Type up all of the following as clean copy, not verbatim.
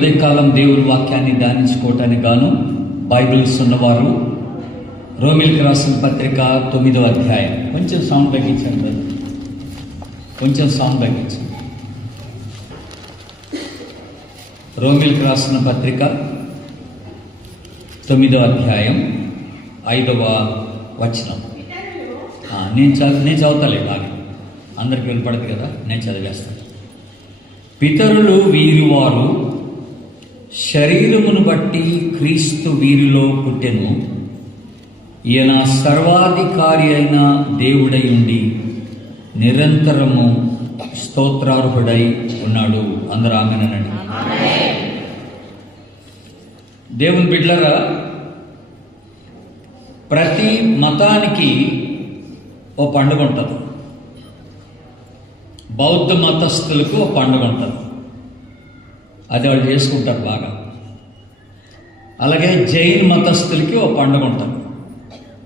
ఉదయకాలం దేవుని వాక్యాన్ని ధ్యానించుకోవటానికి గాను బైబిల్స్ ఉన్నవారు రోమిల్కి రాసిన పత్రిక 9వ అధ్యాయం. కొంచెం సౌండ్ తగ్గించండి, కొంచెం సౌండ్ తగ్గించండి. రోమిల్కి రాసిన పత్రిక 9వ అధ్యాయం 5వ వచనం. నేను చదువుతలే, బాగా అందరికి వినపడదు కదా, నేను చదివేస్తాను. పితరులు వీరివారు శరీరమును బట్టి క్రీస్తు వీరిలో పుట్టెను. ఈయన సర్వాధికారి అయిన దేవుడై ఉండి నిరంతరము స్తోత్రార్హుడై ఉన్నాడు. అందరూ ఆమేనండి. దేవుని బిడ్డలారా, ప్రతి మతానికి ఓ పండుగ ఉంటుంది. బౌద్ధ మతస్థులకు ఓ పండుగ ఉంటుంది, అది వాళ్ళు చేసుకుంటారు బాగా. అలాగే జైన్ మతస్థులకి ఓ పండుగ ఉంటుంది,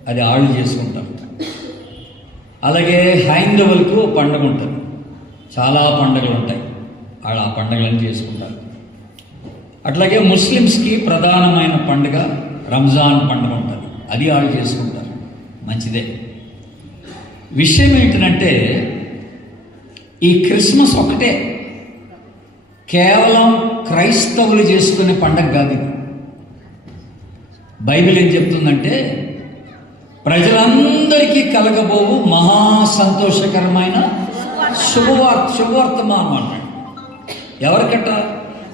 అది వాళ్ళు చేసుకుంటారు. అలాగే హైందవులకు ఓ పండుగ ఉంటుంది, చాలా పండుగలు ఉంటాయి, వాళ్ళు ఆ పండుగలను చేసుకుంటారు. అట్లాగే ముస్లిమ్స్కి ప్రధానమైన పండుగ రంజాన్ పండుగ ఉంటుంది, అది వాళ్ళు చేసుకుంటారు, మంచిదే. విషయం ఏంటంటే ఈ క్రిస్మస్ ఒకటే కేవలం క్రైస్తవులు చేసుకునే పండగ కాదు ఇది. బైబిల్ ఏం చెప్తుందంటే ప్రజలందరికీ కలగబోవు మహా సంతోషకరమైన శుభవర్తమానం అన్నాడు. ఎవరికట?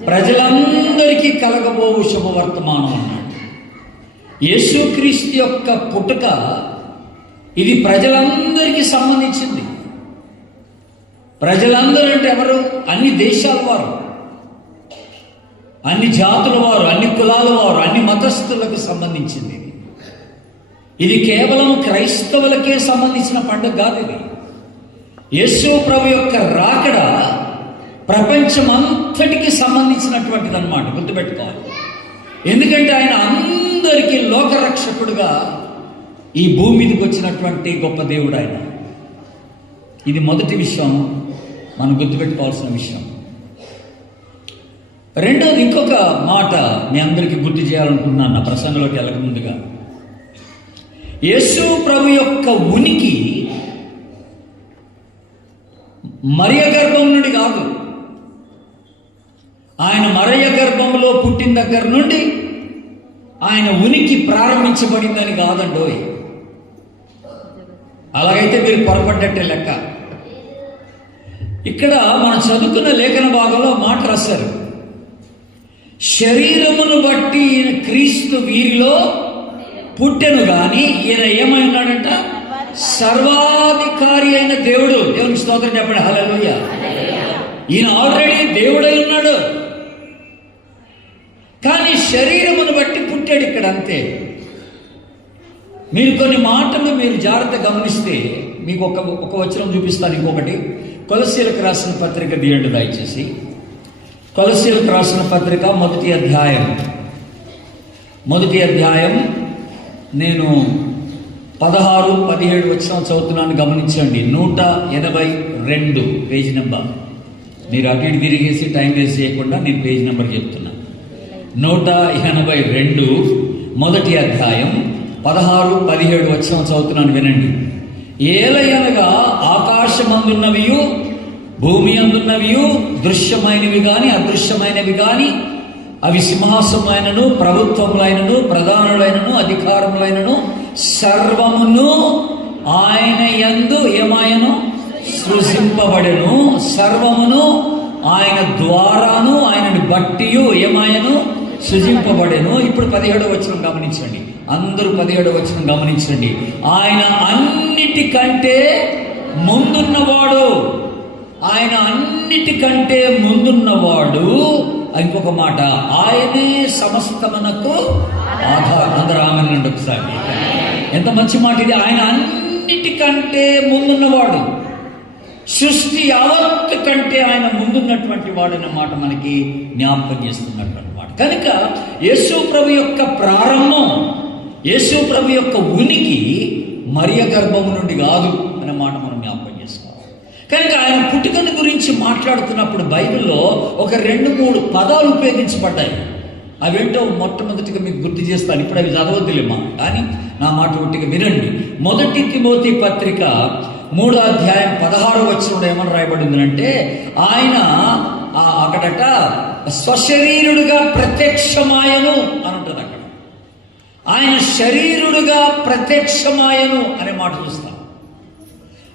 ప్రజలందరికీ కలగబోవు శుభవర్తమానం అన్నాడు. యేసుక్రీస్తు యొక్క పుట్టుక ఇది ప్రజలందరికీ సంబంధించింది. ప్రజలందరూ అంటే ఎవరు? అన్ని దేశాల వారు, అన్ని జాతుల వారు, అన్ని కులాల వారు, అన్ని మతస్థులకు సంబంధించింది. ఇది కేవలం క్రైస్తవులకే సంబంధించిన పండుగ కాదు. ఇది యేసు ప్రభు యొక్క రాకడ ప్రపంచమంతటికి సంబంధించినటువంటిది అన్నమాట, గుర్తుపెట్టుకోవాలి. ఎందుకంటే ఆయన అందరికీ లోకరక్షకుడుగా ఈ భూమి మీదకి వచ్చినటువంటి గొప్ప దేవుడు ఆయన. ఇది మొదటి విషయం, మనం గుర్తుపెట్టుకోవాల్సిన విషయం. రెండోది, ఇంకొక మాట మీ అందరికీ గుర్తు చేయాలనుకుంటున్నాను నా ప్రసంగంలోకి వెళ్ళక ముందుగా. యేసు ప్రభు యొక్క ఉనికి మరియ గర్భం నుండి కాదు. ఆయన మరియ గర్భంలో పుట్టిన దగ్గర నుండి ఆయన ఉనికి ప్రారంభించబడిందని కాదండోయ్. అలాగైతే మీరు పొరపడ్డట్టే లెక్క. ఇక్కడ మనం చదువుకున్న లేఖన భాగంలో మాట రాశారు, శరీరమును బట్టి ఈయన క్రీస్తు వీరిలో పుట్టెను గాని ఈయన ఏమై ఉన్నాడంట? సర్వాధికారి అయిన దేవుడు. దేవునికి స్తోత్రం చెప్పండి, హల్లెలూయా. ఈయన ఆల్రెడీ దేవుడై ఉన్నాడు, కానీ శరీరమును బట్టి పుట్టాడు ఇక్కడ, అంతే. మీరు కొన్ని మాటలు మీరు జాగ్రత్త గమనిస్తే మీకు ఒక వచనం చూపిస్తాను. ఇంకొకటి, కొలస్సీలకు రాసిన పత్రిక తీయండి దయచేసి. కొలస్సీలకు రాసిన పత్రిక 1వ అధ్యాయం నేను 16-17 వచనం చదువుతున్నాను, గమనించండి. 182 పేజీ నెంబర్. మీరు అటు ఇటు తిరిగేసి టైం వేస్ట్ చేయకుండా నేను పేజీ నెంబర్ చెప్తున్నా. 182 1వ అధ్యాయం 16-17 వచనం చదువుతున్నాను, వినండి. ఏలయనగా ఆకాశమందున్నవియు భూమి అందున్నవియు దృశ్యమైనవి గాని అదృశ్యమైనవి గాని, అవి సింహాసనమైనను ప్రభుత్వములైనను ప్రధానులైనను అధికారములైనను సర్వమును ఆయన యందు ఏమాయను సృజింపబడెను. సర్వమును ఆయన ద్వారాను ఆయనను బట్టియు ఏమాయను సృజింపబడెను. ఇప్పుడు 17వ వచనం గమనించండి, అందరూ 17వ వచనం గమనించండి. ఆయన అన్నిటికంటే ముందున్నవాడు, ఆయన అన్నిటికంటే ముందున్నవాడు. ఇంకొక మాట, ఆయనే సమస్తమునకు ఆధారం. అందరూ ఆమేనండి ఒకసారి. ఎంత మంచి మాట ఇది! ఆయన అన్నిటికంటే ముందున్నవాడు, సృష్టి యావత్తు కంటే ఆయన ముందున్నటువంటి వాడన్న మాట మనకి జ్ఞాపకం చేస్తున్నట్టు అనమాట. కనుక యేసు ప్రభు యొక్క ప్రారంభం, యేసు ప్రభు యొక్క ఉనికి మరియ గర్భము నుండి కాదు అనే మాట మనం జ్ఞాపకం చేసుకోవాలి. కనుక ఆయన పుట్టుకను గురించి మాట్లాడుతున్నప్పుడు బైబిల్లో ఒక 2-3 పదాలు ఉపయోగించబడ్డాయి. అవేంటో మొట్టమొదటిగా మీకు గుర్తు చేస్తాను. ఇప్పుడు అవి చదవద్దులేమ్మా, కానీ నా మాట ఒట్టిగా వినండి. 1 తిమోతి పత్రిక 3వ అధ్యాయం 16వ వచనంలో ఏమని రాయబడిందంటే, ఆయన అక్కడట స్వశరీరుడుగా ప్రత్యక్షమాయను అని ఉంటుంది. అక్కడ ఆయన శరీరుడుగా ప్రత్యక్షమాయను అనే మాట చూస్తాం.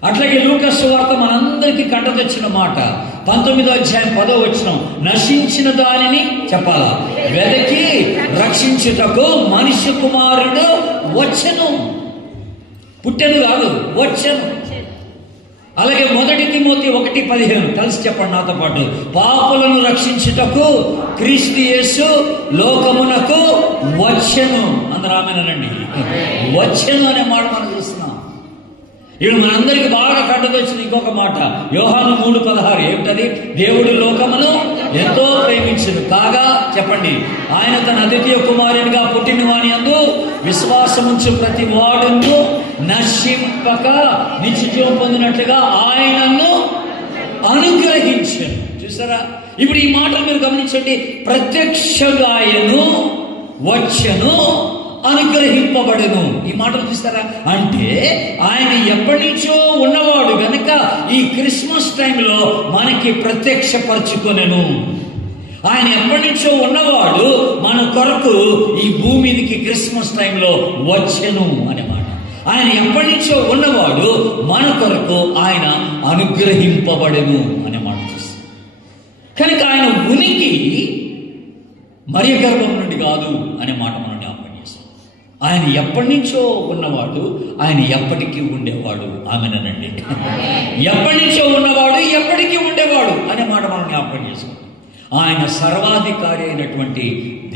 అట్లాగే లూకా సువార్త మనందరికీ కంట తెచ్చిన మాట 19వ అధ్యాయం 10వ వచనం, నశించిన దానిని చెప్పాలా వెదకి రక్షించుటకు మనిషి కుమారుడు వచ్చెను. పుట్టెను కాదు, వచ్చెను. అలాగే 1 తిమోతి 1:15 కలిసి చెప్పండి నాతో పాటు, పాపులను రక్షించుటకు క్రీస్తు యేసు లోకమునకు వచ్చెను. అందరూ ఆమేనండి. వచ్చెను అనే మాట మనం చూస్తున్నాం. ఇప్పుడు మనందరికి బాగా కట్టదొచ్చిన ఇంకొక మాట యోహాను 3:16 ఏమిటది? దేవుడు లోకమును ఎంతో ప్రేమించును కాగా చెప్పండి, ఆయన తన అద్వితీయ కుమారునిగా పుట్టిన వాని యందు విశ్వాసముంచు ప్రతి వాడును నశింపక నిత్యజీవం పొందినట్లుగా ఆయనను అనుగ్రహించాను. చూసారా? ఇప్పుడు ఈ మాటలు మీరు గమనించండి. ప్రత్యక్షంగా ఆయను వచ్చెను, అనుగ్రహింపబడెను. ఈ మాటలు చూస్తారా? అంటే ఆయన ఎప్పటి నుంచో ఉన్నవాడు గనక ఈ క్రిస్మస్ టైంలో మనకి ప్రత్యక్షపరచుకొనెను. ఆయన ఎప్పటి నుంచో ఉన్నవాడు మన కొరకు ఈ భూమికి క్రిస్మస్ టైంలో వచ్చెను అనే మాట. ఆయన ఎప్పటి నుంచో ఉన్నవాడు మన కొరకు ఆయన అనుగ్రహింపబడెను అనే మాట చూస్తాం. కనుక ఆయన ఉనికి మరియ గర్భం నుండి కాదు అనే మాట మనం జ్ఞాపకం చేస్తాం. ఆయన ఎప్పటి నుంచో ఉన్నవాడు, ఆయన ఎప్పటికీ ఉండేవాడు. ఆమెనండి. ఎప్పటి నుంచో ఉన్నవాడు, ఎప్పటికీ ఉండేవాడు అనే మాట మనం జ్ఞాపకం చేస్తాం. ఆయన సర్వాధికారి అయినటువంటి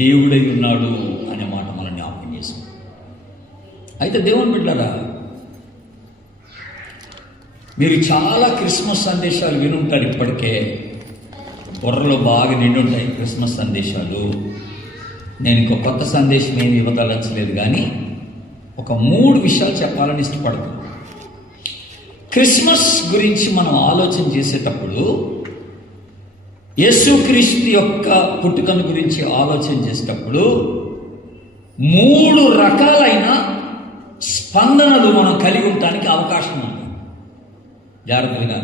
దేవుడై ఉన్నాడు అనే మాట మనం జ్ఞాపకం చేస్తాం. అయితే దేవుని బిడ్డలారా, మీరు చాలా క్రిస్మస్ సందేశాలు వినుంటారు. ఇప్పటికే బుర్రలో బాగా నిండుంటాయి క్రిస్మస్ సందేశాలు. నేను ఇంకో కొత్త సందేశం ఏమి ఇవ్వదలచలేదు, కానీ ఒక 3 విషయాలు చెప్పాలని ఇష్టపడుతున్నాను. క్రిస్మస్ గురించి మనం ఆలోచన చేసేటప్పుడు, యేసుక్రీస్తు యొక్క పుట్టుకను గురించి ఆలోచన చేసేటప్పుడు 3 రకాలైన స్పందనలు మనం కలిగి ఉండటానికి అవకాశం ఉంది. జాగ్రత్తగా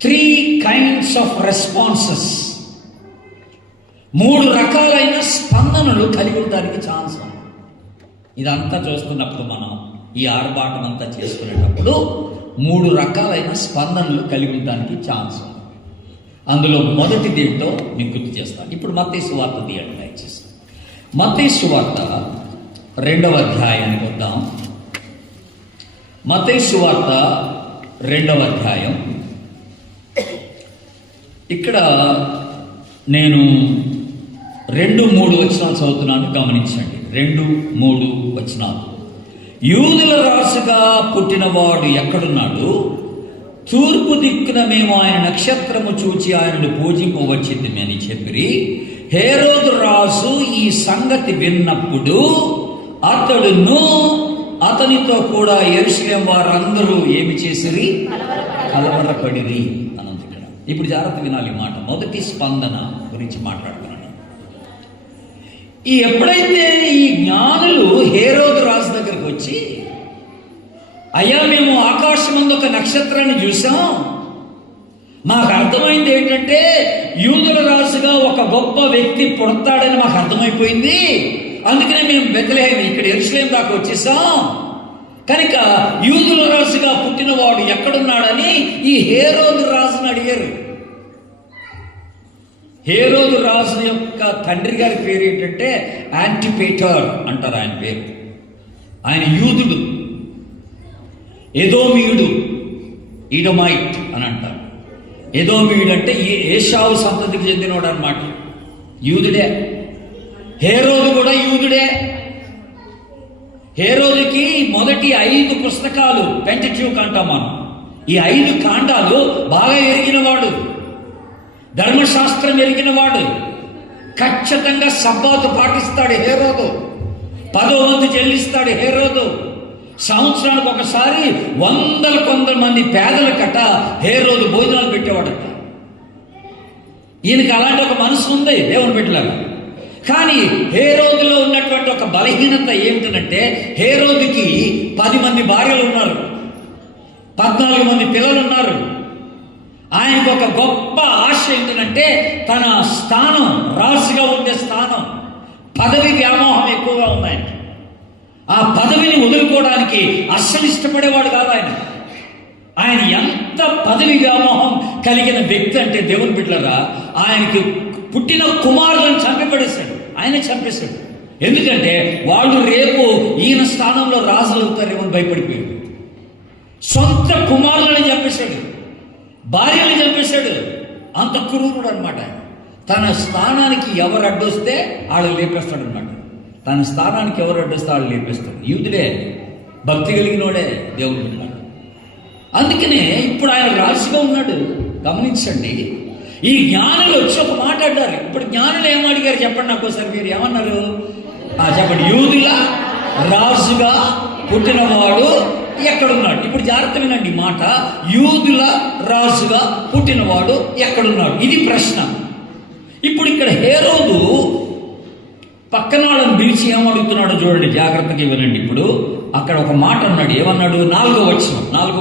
3 kinds of responses, 3 రకాలైన స్పందనలు కలిగి ఉండడానికి ఛాన్స్ ఉంది. ఇదంతా చూస్తున్నప్పుడు మనం ఈ ఆర్భాటం అంతా చేసుకునేటప్పుడు 3 రకాలైన స్పందనలు కలిగి ఉండడానికి ఛాన్స్ ఉంది. అందులో మొదటిది ఏంటో మీకు గుర్తు చేస్తాను. ఇప్పుడు మత్తయి సువార్త తీయండి దయచేసి. మత్తయి సువార్త 2వ అధ్యాయానికి వద్దాం. మత్తయి సువార్త 2వ అధ్యాయం. ఇక్కడ నేను 2-3 వచనాలు చదువుతున్నాను, గమనించండి. 2-3 వచనాలు. యూదుల రాజుగా పుట్టినవాడు ఎక్కడున్నాడు? తూర్పు దిక్కున మేము ఆయన నక్షత్రము చూచి ఆయనను పూజింపవచ్చింది అని చెప్పి హేరోదు రాజు ఈ సంగతి విన్నప్పుడు అతడును అతనితో కూడా యెరూషలేము వారందరూ ఏమి చేసిరి? కలవరపడిరి అనంత. ఇక్కడ ఇప్పుడు జాగ్రత్త వినాలి మాట. మొదటి స్పందన గురించి మాట్లాడుతున్నాను. ఎప్పుడైతే ఈ జ్ఞానులు హేరోదు రాజు దగ్గరకు వచ్చి, అయ్యా మేము ఆకాశమందు ఒక నక్షత్రాన్ని చూసాం, మాకు అర్థమైంది ఏంటంటే యూదుల రాజుగా ఒక గొప్ప వ్యక్తి పుడతాడని మాకు అర్థమైపోయింది, అందుకనే మేము బెత్లెహేము ఇక్కడ యెరూషలేము దాకా వచ్చేసాం, కనుక యూదుల రాజుగా పుట్టినవాడు ఎక్కడున్నాడని ఈ హేరోదు రాజుని అడిగారు. హేరోదు రాజు యొక్క తండ్రి గారి పేరు ఏంటంటే యాంటిపేటర్ అంటారు. ఆయన పేరు, ఆయన యూదుడు, ఎదోమీయుడు, ఈడమైట్ అని అంటారు. ఎదోమీయుడు అంటే ఏశావు సంతతికి చెందినవాడు అన్నమాట, యూదుడే. హేరోదు కూడా యూదుడే. హేరోదుకి మొదటి 5 పుస్తకాలు పెంటట్యూక్ అంటాం మనం. ఈ 5 కాండాలు బాగా ఎరిగినవాడు, ధర్మశాస్త్రం ఎరిగినవాడు, ఖచ్చితంగా సబ్బాతు పాటిస్తాడు హేరోదు, 10వ వంతు చెల్లిస్తాడు హేరోదు, సంవత్సరానికి ఒకసారి వందల మంది పేదలకట హేరోదు భోజనాలు పెట్టేవాడట. ఈయనకి అలాంటి ఒక మనసు ఉంది దేవుని బిడ్డలారా. కానీ హేరోదులో ఉన్నటువంటి ఒక బలహీనత ఏమిటంటే, హేరోదుకి 10 మంది భార్యలు ఉన్నారు, 14 మంది పిల్లలు ఉన్నారు. ఆయనకు ఒక గొప్ప ఆశ ఏంటంటే తన స్థానం, రాజుగా ఉండే స్థానం, పదవి వ్యామోహం ఎక్కువగా ఉంది ఆయనకి. ఆ పదవిని వదులుకోవడానికి అస్సలు ఇష్టపడేవాడు కాదు ఆయన. ఆయన ఎంత పదవి వ్యామోహం కలిగిన వ్యక్తి అంటే దేవుని బిడ్డలారా, ఆయనకి పుట్టిన కుమారులను చంపేశాడు. ఆయన చంపేశాడు. ఎందుకంటే వాళ్ళు రేపు ఈయన స్థానంలో రాజులు అవుతారేమో భయపడిపోయాడు. సొంత కుమారులను చంపేశాడు, భార్యలు చంపేశాడు. అంత క్రూరుడు అనమాట. తన స్థానానికి ఎవరు అడ్డొస్తే వాళ్ళు లేపేస్తాడు అనమాట. తన స్థానానికి ఎవరు అడ్డొస్తే వాళ్ళు లేపేస్తాడు. యూదుడే, భక్తి కలిగినోడే దేవుడు ఉన్నాడు. అందుకనే ఇప్పుడు ఆయన రాజుగా ఉన్నాడు. గమనించండి, ఈ జ్ఞానులు వచ్చి ఒక మాట అడ్డారు. ఇప్పుడు జ్ఞానులు ఏమడిగారు చెప్పండి నాకు ఒకసారి, మీరు ఏమన్నారు చెప్పండి. యూదుల రాజుగా పుట్టినవాడు ఎక్కడున్నాడు? ఇప్పుడు జాగ్రత్త వినండి మాట. యూదుల రాజుగా పుట్టినవాడు ఎక్కడున్నాడు? ఇది ప్రశ్న. ఇప్పుడు ఇక్కడ హేరోదు పక్కన వాళ్ళని పిలిచి ఏమడుగుతున్నాడో చూడండి, జాగ్రత్తగా వినండి. ఇప్పుడు అక్కడ ఒక మాట అన్నాడు. ఏమన్నాడు? 4వ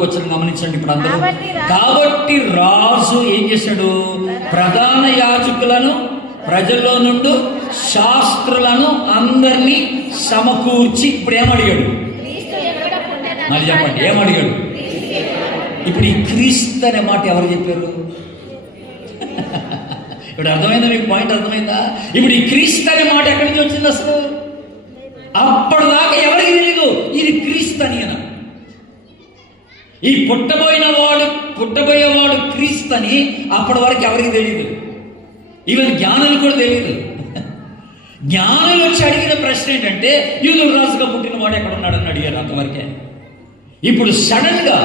వచనం గమనించండి. ఇప్పుడు అందరూ, కాబట్టి రాజు ఏం చేశాడు? ప్రధాన యాజకులను, ప్రజల్లో నుండి శాస్త్రులను అందరినీ సమకూర్చి, ఇప్పుడు ఏమడిగాడు? మరి చెప్పండి, ఏమడిగాడు? ఇప్పుడు ఈ క్రీస్తు అనే మాట ఎవరు చెప్పారు? ఇప్పుడు అర్థమైందా? మీకు పాయింట్ అర్థమైందా? ఇప్పుడు ఈ క్రీస్తు అనే మాట ఎక్కడి నుంచి వచ్చింది అసలు? అప్పటిదాకా ఎవరికి తెలియదు ఇది క్రీస్తు అని. ఈ పుట్టబోయేవాడు క్రీస్తు అని అప్పటి వరకు ఎవరికి తెలియదు. ఈవెన్ జ్ఞానులు కూడా తెలియదు. జ్ఞానులు వచ్చి అడిగిన ప్రశ్న ఏంటంటే, యూదుల రాజుగా పుట్టిన వాడు ఎక్కడ ఉన్నాడని అడిగారు. అంతవరకే. ఇప్పుడు సడన్ గా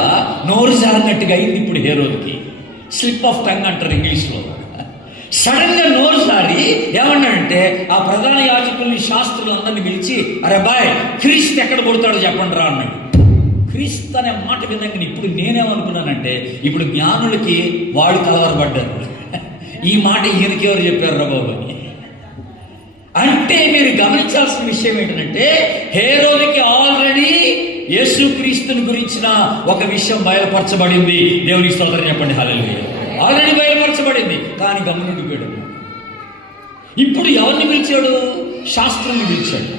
నోరు జారినట్టుగా అయింది ఇప్పుడు హేరోదుకి. స్లిప్ ఆఫ్ టంగ్ అంటారు ఇంగ్లీష్లో. సడన్ గా నోరు జారి ఏమన్నాడంటే, ఆ ప్రధాన యాజకుల్ని, శాస్త్రులు అందరినీ పిలిచి, అరే బాయ్, క్రీస్తు ఎక్కడ పుడతాడో చెప్పండి రా అన్నాడు. క్రీస్తు అనే మాట విన్నాక ఇప్పుడు నేనేమనుకున్నానంటే, ఇప్పుడు జ్ఞానులకి వాళ్ళు కలవరపడ్డారు. ఈ మాట ఈయనకి ఎవరు చెప్పారు రా బాబు అని. అంటే మీరు గమనించాల్సిన విషయం ఏంటంటే, హేరోదుకి ఆల్రెడీ యేసుక్రీస్తుని గురించిన ఒక విషయం బయలుపరచబడింది. దేవుని స్తోత్రం చెప్పండి, హల్లెలూయా. ఆల్రెడీ బయలుపరచబడింది, కానీ గమనిండిపోయాడు. ఇప్పుడు ఎవరిని పిలిచాడు? శాస్త్రుల్ని పిలిచాడు.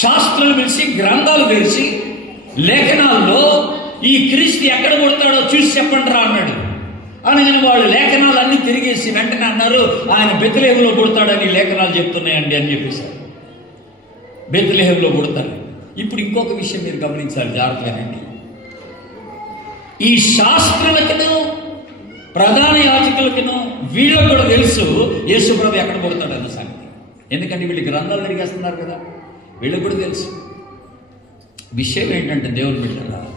శాస్త్రులు పిలిచి గ్రంథాలు తెరిచి లేఖనాల్లో ఈ క్రీస్తు ఎక్కడ పుడతాడో చూసి చెప్పండి రా అన్నాడు. అనగానే వాళ్ళు లేఖనాలు అన్ని తిరిగేసి వెంటనే అన్నారు, ఆయన బెత్లెహేములో పుడతాడని లేఖనాలు చెప్తున్నాయండి అని చెప్పేశారు. బెత్లెహేములో పుడతాడు. ఇప్పుడు ఇంకొక విషయం మీరు గమనించాలి, జాగ్రత్తగానండి. ఈ శాస్త్రులకిను, ప్రధాన యాజకులకిను, వీళ్ళకు కూడా తెలుసు యేసుప్రభు ఎక్కడ పుడతాడు అన్న సంగతి. ఎందుకంటే వీళ్ళు గ్రంథాలు తిరిగేస్తున్నారు కదా, వీళ్ళకి కూడా తెలుసు. విషయం ఏంటంటే దేవుని బిడ్డలారా,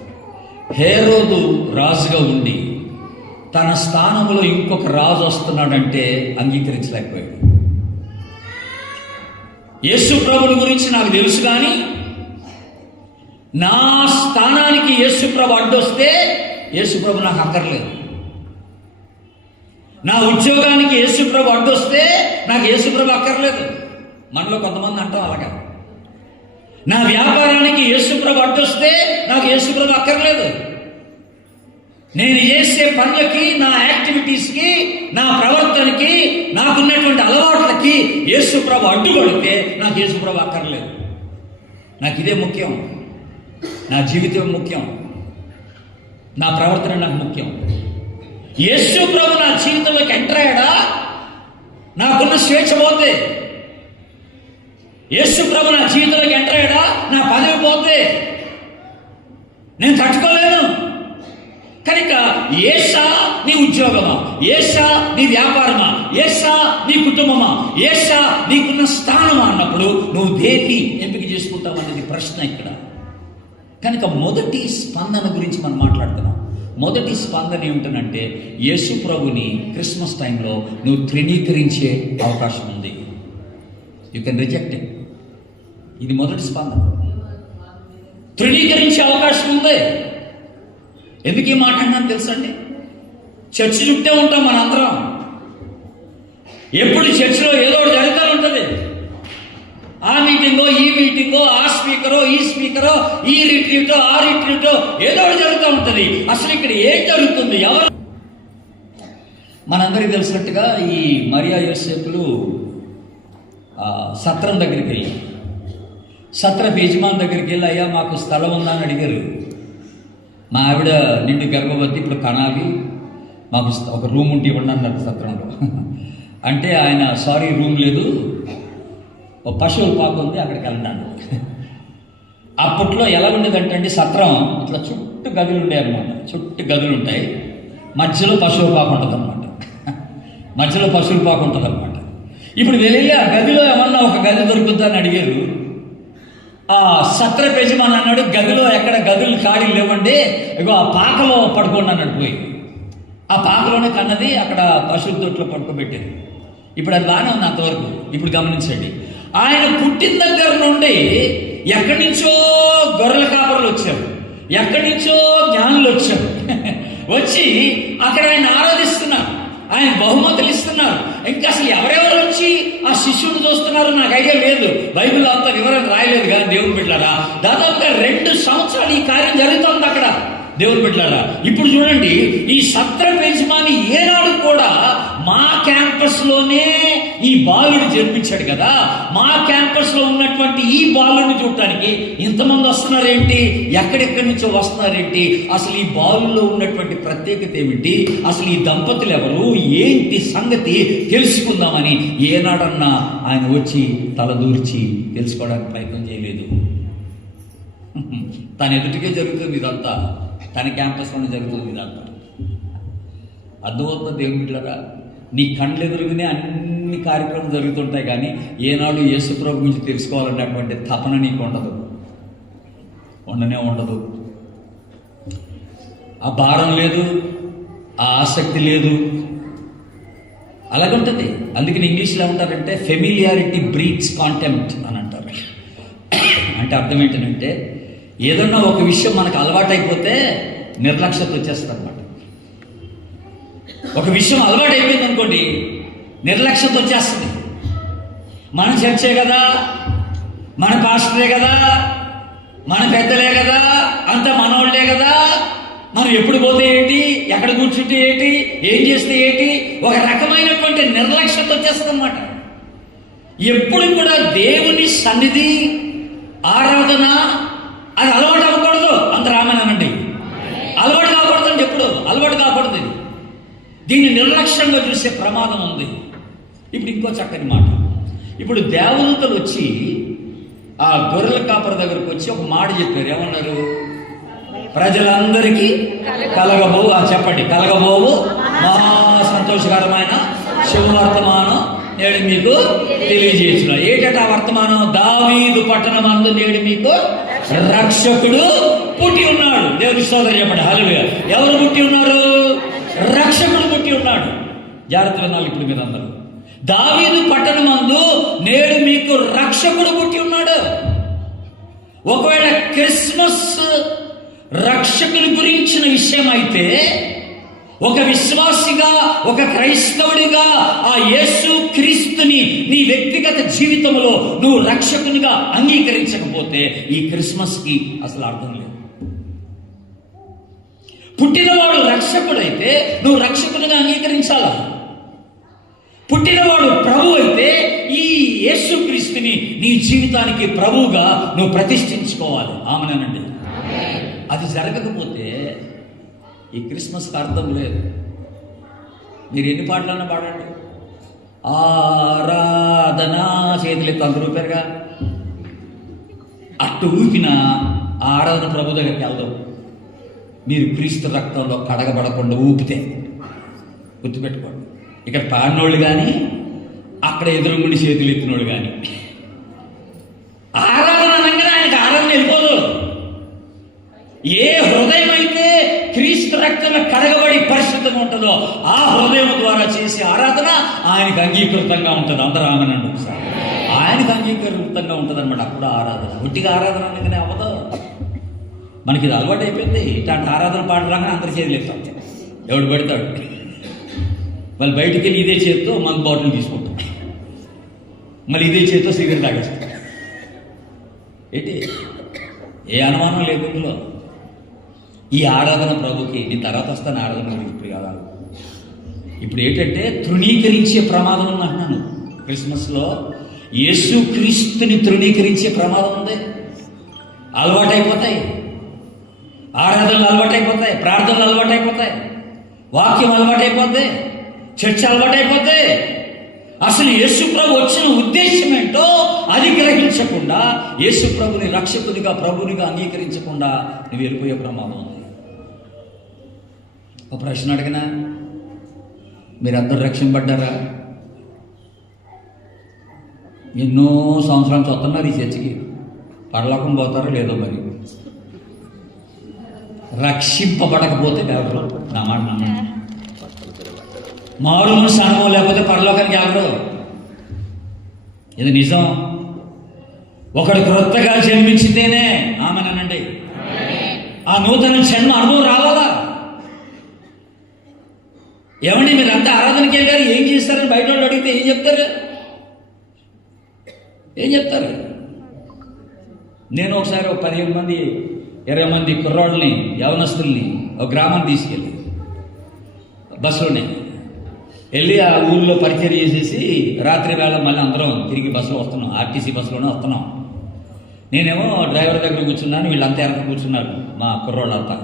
హేరోదు రాజుగా ఉండి తన స్థానంలో ఇంకొక రాజు వస్తున్నాడంటే అంగీకరించలేకపోయాడు. యేసు ప్రభుని గురించి నాకు తెలుసు, కానీ నా స్థానానికి యేసు ప్రభు అడ్డొస్తే యేసు ప్రభు నాకు అక్కర్లేదు. నా ఉద్యోగానికి యేసు ప్రభు అడ్డొస్తే నాకు యేసు ప్రభు అక్కర్లేదు. మనలో కొంతమంది అంటాం అలాగా. నా వ్యాపారానికి యేసు ప్రభు అడ్డొస్తే నాకు యేసు ప్రభు అక్కర్లేదు. నేను చేసే పనులకి, నా యాక్టివిటీస్కి, నా ప్రవర్తనకి, నాకున్నటువంటి అలవాట్లకి యేసు ప్రభు అడ్డుపడితే నాకు యేసు ప్రభు అక్కర్లేదు. నాకు ఇదే ముఖ్యం. నా జీవితం ముఖ్యం, నా ప్రవర్తన నాకు ముఖ్యం. యేసు ప్రభు నా జీవితంలోకి ఎంటర్ అయ్యాడా, నాకున్న స్వేచ్ఛ పోతే. యేసు ప్రభు నా జీవితంలోకి ఎంటర్ అయ్యాడా, నా పదవి పోతే నేను తట్టుకోలేను. కనుక యేసా నీ ఉద్యోగమా, యేసా నీ వ్యాపారమా, యేసా నీ కుటుంబమా, యేసా నీకున్న స్థానమా అన్నప్పుడు నువ్వు దేన్ని ఎంపిక చేసుకుంటావు అనేది ప్రశ్న ఇక్కడ. కనుక మొదటి స్పందన గురించి మనం మాట్లాడుతున్నాం. మొదటి స్పందన ఏమిటంటే, యేసు ప్రభుని క్రిస్మస్ టైంలో నువ్వు తృణీకరించే అవకాశం ఉంది. You can reject it. ఇది మొదటి స్పందన. తృణీకరించే అవకాశం ఉంది. ఎందుకు ఈ మాట అంటాను తెలుసండి? చర్చి చుట్టే ఉంటాం మనందరం. ఎప్పుడు చర్చిలో ఏదో ఒకటి జరుగుతూ ఉంటుంది. ఆ మీటింగో, ఈ మీటింగో, ఆ స్పీకరో, ఈ స్పీకరో, ఈ రిట్రీటో, ఆ రిట్రీటో, ఏదో ఒకటి జరుగుతూ ఉంటుంది. అసలు ఇక్కడ ఏం జరుగుతుంది? ఎవరు? మనందరికీ తెలిసినట్టుగా ఈ మరియా యోసేపులు సత్రం దగ్గరికి వెళ్ళి, సత్రపు యజమాని దగ్గరికి వెళ్ళి, అయ్యా మాకు స్థలం ఉందా అని అడిగారు. మా ఆవిడ నిండు గర్భవతి, ఇప్పుడు కనాలి, మాకు ఒక రూమ్ ఉంటే ఇవ్వండి అన్నారు సత్రంలో. అంటే ఆయన సారీ రూమ్ లేదు, ఒక పశువుల పాక ఉంది, అక్కడికి వెళ్ళండి. అప్పట్లో ఎలా ఉండేదంటే అండి, సత్రం ఇట్లా చుట్టూ గదులు ఉండేవి అన్నమాట. చుట్టూ గదులు ఉంటాయి, మధ్యలో పశువుల పాక ఉంటుంది అనమాట. మధ్యలో పశువుల పాక ఉంటుంది అనమాట. ఇప్పుడు వెళ్ళి ఆ గదిలో ఏమన్నా ఒక గది దొరుకుద్దా అని అడిగారు. ఆ సత్ర యజమాని అన్నాడు, గదిలో ఎక్కడ గదులు ఖాళీ లేవండి, ఇగో ఆ పాకలో పడుకోండి అన్నాడు. పోయి ఆ పాకలోనే కన్నది, అక్కడ పశువుల తొట్లో పడుకోబెట్టేది. ఇప్పుడు అది బాగానే ఉంది అంతవరకు. ఇప్పుడు గమనించండి, ఆయన పుట్టిన దగ్గర నుండి ఎక్కడి నుంచో గొర్రెల కాపరులు వచ్చారు, ఎక్కడి నుంచో జ్ఞానులు వచ్చారు. వచ్చి అక్కడ ఆయన ఆరాధిస్తున్నారు, ఆయన బహుమతులు ఇస్తున్నారు. ఇంకా అసలు ఎవరెవరు వచ్చి ఆ శిష్యుడు చూస్తున్నారు నాకు ఐడియా లేదు, బైబిల్లో అంత వివరణ రాయలేదు. కానీ దేవుని బిడ్డలారా, దాదాపుగా 2 సంవత్సరాలు ఈ కార్యం జరుగుతుంది అక్కడ. దేవుని బిడ్డలారా, ఇప్పుడు చూడండి, ఈ సత్రపు యజమాని ఏనాడు కూడా మా క్యాంపస్లోనే ఈ బాలుడు జన్మించాడు కదా, మా క్యాంపస్లో ఉన్నటువంటి ఈ బాలుడిని చూడటానికి ఇంతమంది వస్తున్నారేంటి, ఎక్కడెక్కడి నుంచో వస్తున్నారేంటి, అసలు ఈ బాలులో ఉన్నటువంటి ప్రత్యేకత ఏమిటి, అసలు ఈ దంపతులు ఎవరు, ఏంటి సంగతి తెలుసుకుందామని ఏనాడన్నా ఆయన వచ్చి తలదూర్చి తెలుసుకోవడానికి ప్రయత్నం చేయలేదు. తన ఎదుటికే జరుగుతుంది ఇదంతా, తన క్యాంపస్లోనే జరుగుతుంది ఇదంతా. అర్థమవుతుంది దేవుని బిడ్డలారా, నీ కళ్ళు ఎదురుగునే అన్ని కార్యక్రమాలు జరుగుతుంటాయి, కానీ ఏనాడు యేసు ప్రభు గురించి తెలుసుకోవాలన్నటువంటి తపన నీకు ఉండదు, ఉండదు. ఆ భారం లేదు, ఆ ఆసక్తి లేదు, అలాగుంటుంది. అందుకని ఇంగ్లీష్లో ఏమంటారంటే ఫెమిలియారిటీ బ్రీడ్స్ కాంటెంప్ట్ అని అంటారు. అంటే అర్థం ఏంటంటే, ఏదన్నా ఒక విషయం మనకు అలవాటైపోతే నిర్లక్ష్యత వచ్చేస్తుంది అనమాట. ఒక విషయం అలవాటు అయిపోయింది అనుకోండి, నిర్లక్ష్యత వచ్చేస్తుంది. మన చర్చే కదా, మన పాస్టరే కదా, మన పెద్దలే కదా, అంత మనోళ్లే కదా, మనం ఎప్పుడు పోతే ఏంటి, ఎక్కడ కూర్చుంటే ఏంటి, ఏం చేస్తే ఏంటి, ఒక రకమైనటువంటి నిర్లక్ష్యత వచ్చేస్తుంది అనమాట. ఎప్పుడు కూడా దేవుని సన్నిధి, ఆరాధన అది అలవాటు అవ్వకూడదు. అంత రామేనండి, అలవాటు కాకూడదండి, ఎప్పుడు అలవాటు కాకూడదు. ఇది దీన్ని నిర్లక్ష్యంగా చూసే ప్రమాదం ఉంది. ఇప్పుడు ఇంకో చక్కని మాట, ఇప్పుడు దేవదూతలు వచ్చి ఆ గొర్రెల కాపర దగ్గరకు వచ్చి ఒక మాట చెప్పారు. ఏమన్నారు? ప్రజలందరికీ కలగబోవు, చెప్పండి, కలగబోవు మహా సంతోషకరమైన శుభవర్తమానం నేడు మీకు తెలియజేసిన. ఏంటంటే ఆ వర్తమానం, దావీదు పట్టణమందు నేడు మీకు రక్షకుడు పుట్టి ఉన్నాడు. దేవుని స్తోత్రం చెప్పండి, హల్లెలూయా. ఎవరు పుట్టి ఉన్నారు? రక్షకుడు పుట్టి ఉన్నాడు. జాగ్రత్తగా ఉన్నారు ఇప్పుడు మీరు అందరూ. దావీదు పట్టణమందు నేడు మీకు రక్షకుడు పుట్టి ఉన్నాడు. ఒకవేళ క్రిస్మస్ రక్షకుని గురించిన విషయం అయితే, ఒక విశ్వాసిగా, ఒక క్రైస్తవుడిగా ఆ యేసు క్రీస్తుని నీ వ్యక్తిగత జీవితంలో నువ్వు రక్షకునిగా అంగీకరించకపోతే ఈ క్రిస్మస్కి అసలు అర్థం లేదు. పుట్టినవాడు రక్షకుడైతే నువ్వు రక్షకునిగా అంగీకరించాలా? పుట్టినవాడు ప్రభు అయితే ఈ యేసు క్రీస్తుని నీ జీవితానికి ప్రభువుగా నువ్వు ప్రతిష్ఠించుకోవాలి. ఆమేనండి. అది జరగకపోతే ఈ క్రిస్మస్కి అర్థం లేదు. మీరు ఎన్ని పాటలన్నా పాడండి, ఆరాధన చేతులెత్తి అందరూ ఊపారుగా, అట్టు ఊపిన ఆరాధన ప్రభు దగ్గరికి వెళ్దాం. మీరు క్రీస్తు రక్తంలో కడగబడకుండా ఊపితే గుర్తుపెట్టుకోండి. ఇక్కడ పాడినోళ్ళు కానీ, అక్కడ ఎదురుగుండి చేతులు ఎత్తినోళ్ళు కానీ, ఆరాధన అనగానే ఆయనకు ఆరాధన వెళ్ళిపోదు. ఏ హృదయం అయితే క్రీస్తు రక్తంలో కడగబడి పరిశుద్ధంగా ఉంటుందో ఆ హృదయం ద్వారా చేసే ఆరాధన ఆయనకు అంగీకృతంగా ఉంటుంది. అందరూ ఆమెనండి ఒకసారి. ఆయనకు అంగీకృతంగా ఉంటుంది అనమాట. అప్పుడు ఆరాధన, ఒట్టిగా ఆరాధన అనగానే అవ్వదు. మనకి ఇది అలవాటు అయిపోయింది. ఇట్లాంటి ఆరాధన పాటలు రాగానే అందరి చేతులు ఎత్తాం, ఎవడు పెడతాడు. మళ్ళీ బయటికి వెళ్ళి ఇదే చేతితో మందు బాటిల్ తీసుకుంటాం, మళ్ళీ ఇదే చేతితో సిగరెట్ తాగేస్తాం. ఏంటి, ఏ అనుమానం లేదు ఇందులో. ఈ ఆరాధన ప్రభుకి నేను తర్వాత వస్తాను ఆరాధన గురించి, ఇప్పుడు కదా. ఇప్పుడు ఏంటంటే తృణీకరించే ప్రమాదం ఉంది అంటున్నాను. క్రిస్మస్లో యేసు క్రీస్తుని తృణీకరించే ప్రమాదం ఉంది. అలవాటైపోతాయి, ఆరాధనలు అలవాటైపోతాయి, ప్రార్థనలు అలవాటైపోతాయి, వాక్యం అలవాటైపోతాయి, చర్చ అలవాటైపోతాయి. అసలు యేసు ప్రభు వచ్చిన ఉద్దేశం ఏంటో అది గ్రహించకుండా, యేసు ప్రభుని రక్షకునిగా ప్రభునిగా అంగీకరించకుండా నువ్వు వెళ్ళిపోయే ప్రమాదం ఉంది. ఒక ప్రశ్న అడిగినా, మీరందరూ రక్షింపడ్డారా? ఎన్నో సంవత్సరాలు చూస్తున్నారు ఈ చర్చికి, పరలోకం పోతారో లేదో మరి. రక్షింపబడకపోతే ఎవరు? నా మాట నమ్మండి. మారు మనసు అనుభవం లేకపోతే పరలోకానికి ఎవరు? ఇది నిజం. ఒకడు క్రొత్తగా జన్మించితేనే ఆమెనండి ఆ నూతన జన్మ అనుభవం రావాలా. ఏమండి మీరంతా ఆరాధనకి వెళ్ళారు, ఏం చేస్తారని బయట వాళ్ళు అడిగితే ఏం చెప్తారు? ఏం చెప్తారు? నేను ఒకసారి ఒక 15 మంది 20 మంది కుర్రాళ్ళని, యవనస్తుల్ని ఒక గ్రామాన్ని తీసుకెళ్ళి బస్సులోనే వెళ్ళి ఆ ఊళ్ళో పరిచయం చేసేసి రాత్రి వేళ మళ్ళీ అందరం తిరిగి బస్సులో వస్తున్నాం, ఆర్టీసీ బస్సులోనే వస్తున్నాం. నేనేమో డ్రైవర్ దగ్గర కూర్చున్నాను, వీళ్ళంతా వెనక కూర్చున్నారు, మా కుర్రోళ్ళంతా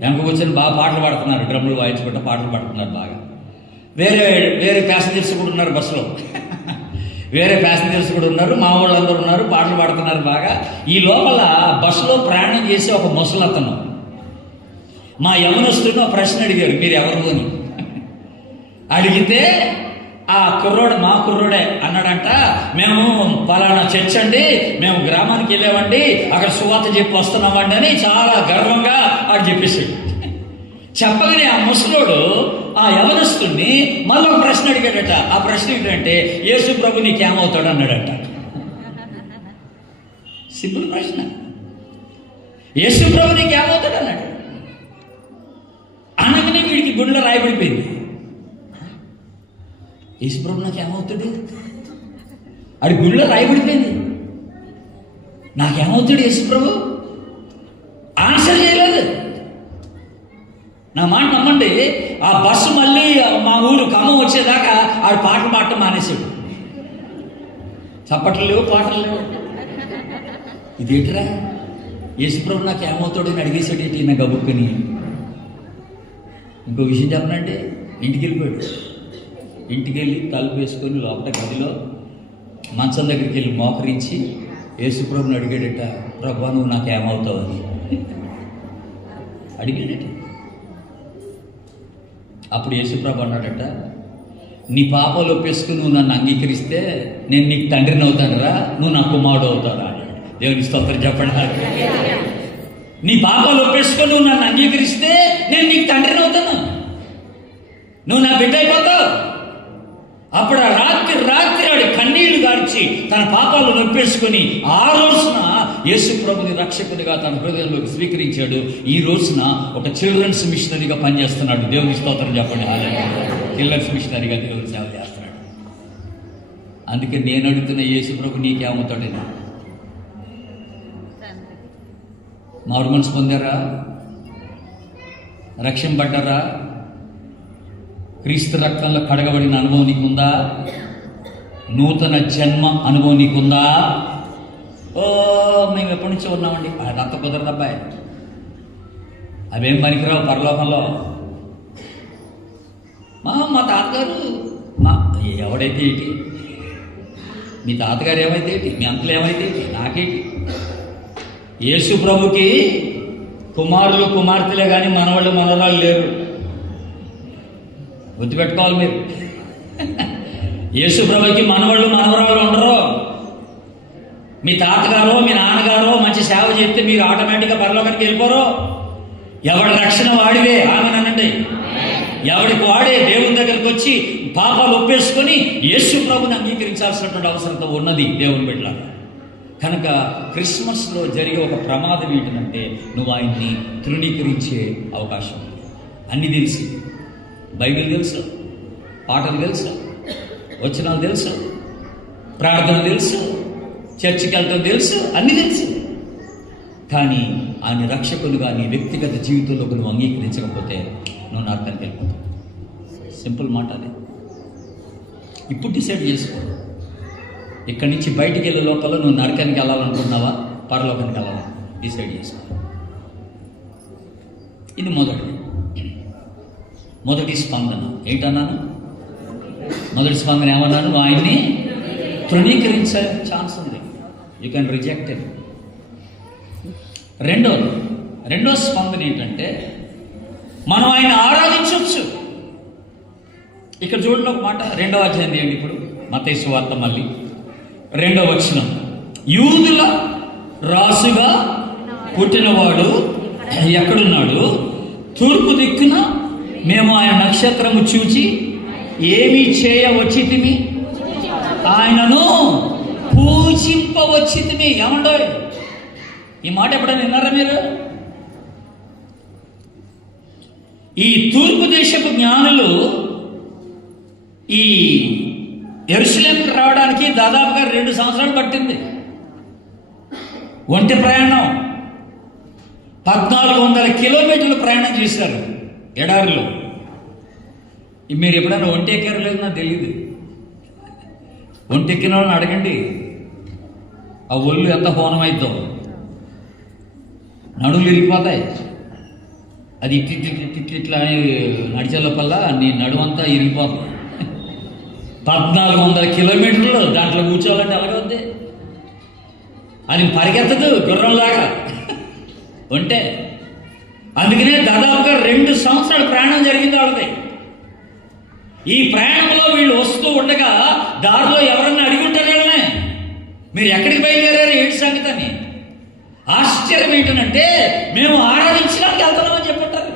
వెనక కూర్చొని బాగా పాటలు పాడుతున్నారు, డ్రమ్ములు వాయించుకుంటూ పాటలు పాడుతున్నారు బాగా. వేరే ప్యాసింజర్స్ కూడా ఉన్నారు బస్సులో, వేరే ప్యాసింజర్స్ కూడా ఉన్నారు, మా వాళ్ళందరూ ఉన్నారు, పాటలు పాడుతున్నారు బాగా. ఈ లోపల బస్సులో ప్రయాణం చేసే ఒక ముసలతను మా యవనస్తుడిని ఒక ప్రశ్న అడిగారు, మీరు ఎవరు అని. అడిగితే ఆ కుర్రోడు, మా కుర్రోడే అన్నాడంట, మేము పలానా చర్చ్ అండి, మేము గ్రామానికి వెళ్ళామండి, అక్కడ సువార్త చెప్పి వస్తున్నామండి అని చాలా గర్వంగా ఆడు చెప్పేశాడు. చెప్పగానే ఆ ముసలోడు ఆ యవనస్తుడిని మళ్ళీ ఒక ప్రశ్న అడిగాడట. ఆ ప్రశ్న ఏంటంటే, యేసు ప్రభు నీకేమవుతాడు అన్నాడట. సింపుల్ ప్రశ్న, యేసు ప్రభు నీకేమవుతాడు అన్నాడు. అనగానే వీడికి గుండెలో రాయబడిపోయింది, యేసు ప్రభు నాకేమవుతాడు? అది గుండెలో రాయబడిపోయింది, నాకేమవుతాడు యేసు ప్రభు? ఆన్సర్ చేయలేదు. నా మాట నమ్మండి, ఆ బస్సు మళ్ళీ మా ఊరు ఖమ్మం వచ్చేదాకా ఆడు పాటలు పాడటం మానేశాడు. చప్పట్లు లేవు, పాటలు లేవు. ఇదేంటిరా, యేసుప్రభు నాకు ఏమవుతాడు అని అడిగేశాడు ఏంటి నా గబుక్కుని. ఇంకో విషయం చెప్పనంటే, ఇంటికి వెళ్ళిపోయాడు. ఇంటికి వెళ్ళి తలుపు వేసుకొని లోపల గదిలో మంచం దగ్గరికి వెళ్ళి మోకరించి యేసుప్రభుని అడిగాడట, ప్రభు నువ్వు నాకేమవుతావు అని అడిగాడట. అప్పుడు యేసుప్రభు అన్నాడట, నీ పాపాలు ఒప్పేసుకుని నువ్వు నన్ను అంగీకరిస్తే నేను నీకు తండ్రిని అవుతానురా, నువ్వు నా కుమారుడు అవుతారా అన్నాడు. దేవుని స్తోత్రం చెప్పండి. నీ పాపాలు ఒప్పేసుకొని నువ్వు నన్ను అంగీకరిస్తే నేను నీకు తండ్రిని అవుతాను, నువ్వు నా బిడ్డ అయిపోతావు. అప్పుడు ఆ రాత్రి ఆడి కన్నీళ్లు గార్చి తన పాపాలు నొప్పేసుకొని ఆ రోజున యేసు ప్రభుని రక్షకునిగా తన హృదయంలోకి స్వీకరించాడు. ఈ రోజున ఒక చిల్డ్రన్స్ మిషనరీగా పనిచేస్తున్నాడు. దేవుని స్తోత్రం చెప్పండి. చిల్డ్రన్స్ మిషనరీగా దేవుని సేవ చేస్తున్నాడు. అందుకే నేను అడుగుతున్న, యేసు ప్రభు నీకేమవుతాడని. మారు మనసు పొందారా? రక్షింపడ్డారా? క్రీస్తు రక్తంలో కడగబడిన అనుభవం నీకుందా? నూతన జన్మ అనుభవం నీకుందా? మేము ఎప్పటి నుంచో ఉన్నామండి, అదంతా కుదరదు అబ్బాయి, అవేం పనికిరావు పరలోకంలో. మా తాతగారు ఎవడైతే ఏంటి, మీ తాతగారు ఏమైతే ఏంటి, మీ అంకులు ఏమైతే ఏంటి, నాకేంటి. యేసు ప్రభుకి కుమారులు కుమార్తెలే కానీ మనవాళ్ళు మనవరాళ్ళు లేరు. గుర్తుపెట్టుకోవాలి మీరు. యేసు ప్రభుకి మనవాళ్ళు మనవరాళ్ళు ఉండరు. మీ తాతగారో మీ నాన్నగారో మంచి సేవ చేస్తే మీరు ఆటోమేటిక్గా పరలోకానికి వెళ్ళిపోరు. ఎవడి రక్షణ వాడివే, ఆమెనండి. ఎవడికి వాడే దేవుని దగ్గరికి వచ్చి పాపాలు ఒప్పేసుకొని యేసు ప్రభుని అంగీకరించాల్సినటువంటి అవసరంతో ఉన్నది దేవుని బిడ్డలారా. కనుక క్రిస్మస్లో జరిగే ఒక ప్రమాదం ఏంటంటే నువ్వు ఆయన్ని తృణీకరించే అవకాశం ఉంది. అన్నీ తెలిసి, బైబిల్ తెలుసు, పాటలు తెలుసు, వచనాలు తెలుసు, ప్రార్థన తెలుసు, చర్చికి వెళ్ళటం తెలుసు, అన్నీ తెలుసు. కానీ ఆయన రక్షకులుగా నీ వ్యక్తిగత జీవితంలోకి నువ్వు అంగీకరించకపోతే నువ్వు నరకానికి వెళ్ళిపోతావు. సింపుల్ మాట అది. ఇప్పుడు డిసైడ్ చేసుకో. ఇక్కడి నుంచి బయటికి వెళ్ళే లోపల నువ్వు నరకానికి వెళ్ళాలనుకున్నావా, పరలోకానికి వెళ్ళాలనుకున్నావా, డిసైడ్ చేసుకో. ఇది మొదటి స్పందన. ఏంటన్నాను? మొదటి స్పందన ఏమన్నాను? ఆయన్ని తృణీకరించే ఛాన్స్ ఉంది. You can reject it. రెండో స్పందన ఏంటంటే మనం ఆయన ఆరాధించవచ్చు. ఇక్కడ చూడండి ఒక మాట, 2వ అధ్యాయం చేయండి ఇప్పుడు, మత్తయి సువార్త మళ్ళీ 2వ వచనం. యూదుల రాసుగా పుట్టినవాడు ఎక్కడున్నాడు? తూర్పు దిక్కున మేము ఆయన నక్షత్రము చూచి ఏమి చేయవచ్చితిమి? ఆయనను పూజింపవచ్చితిమి. ఏమండో ఈ మాట ఎప్పుడైనా విన్నారా మీరు? ఈ తూర్పు దేశపు జ్ఞానులు ఈ యెరూషలేముకు రావడానికి దాదాపుగా 2 సంవత్సరాలు పట్టింది. ఒంటి ప్రయాణం 1400 కిలోమీటర్లు ప్రయాణం చేశారు ఎడారిలో. మీరు ఎప్పుడైనా ఒంటి ఎక్కారో లేదు నాకు తెలియదు. ఒంటి ఎక్కిన వాళ్ళని అడగండి, ఆ ఒళ్ళు ఎంత హోనమైద్దో. నడువులు ఇరిగిపోతాయి. అది ఇట్లా నడిచే లోపల్లా నీ నడుమంతా ఇరిగిపోతుంది. 1400 కిలోమీటర్లు దాంట్లో కూర్చోవాలంటే ఎలాగవుద్ది? అది పరిగెత్తదు గుర్రంలాగా ఉంటే. అందుకనే దాదాపుగా 2 సంవత్సరాల ప్రయాణం జరిగింది వాళ్ళది. ఈ ప్రయాణంలో వీళ్ళు వస్తూ ఉండగా దారిలో ఎవరన్నా అడిగి ఉంటారు వీళ్ళనే, మీరు ఎక్కడికి బయలుదేరారు, ఏంటి సంగతి అని. ఆశ్చర్యం ఏంటంటే మేము ఆరాధించడానికి వెళ్తున్నామని చెప్పుంటారు.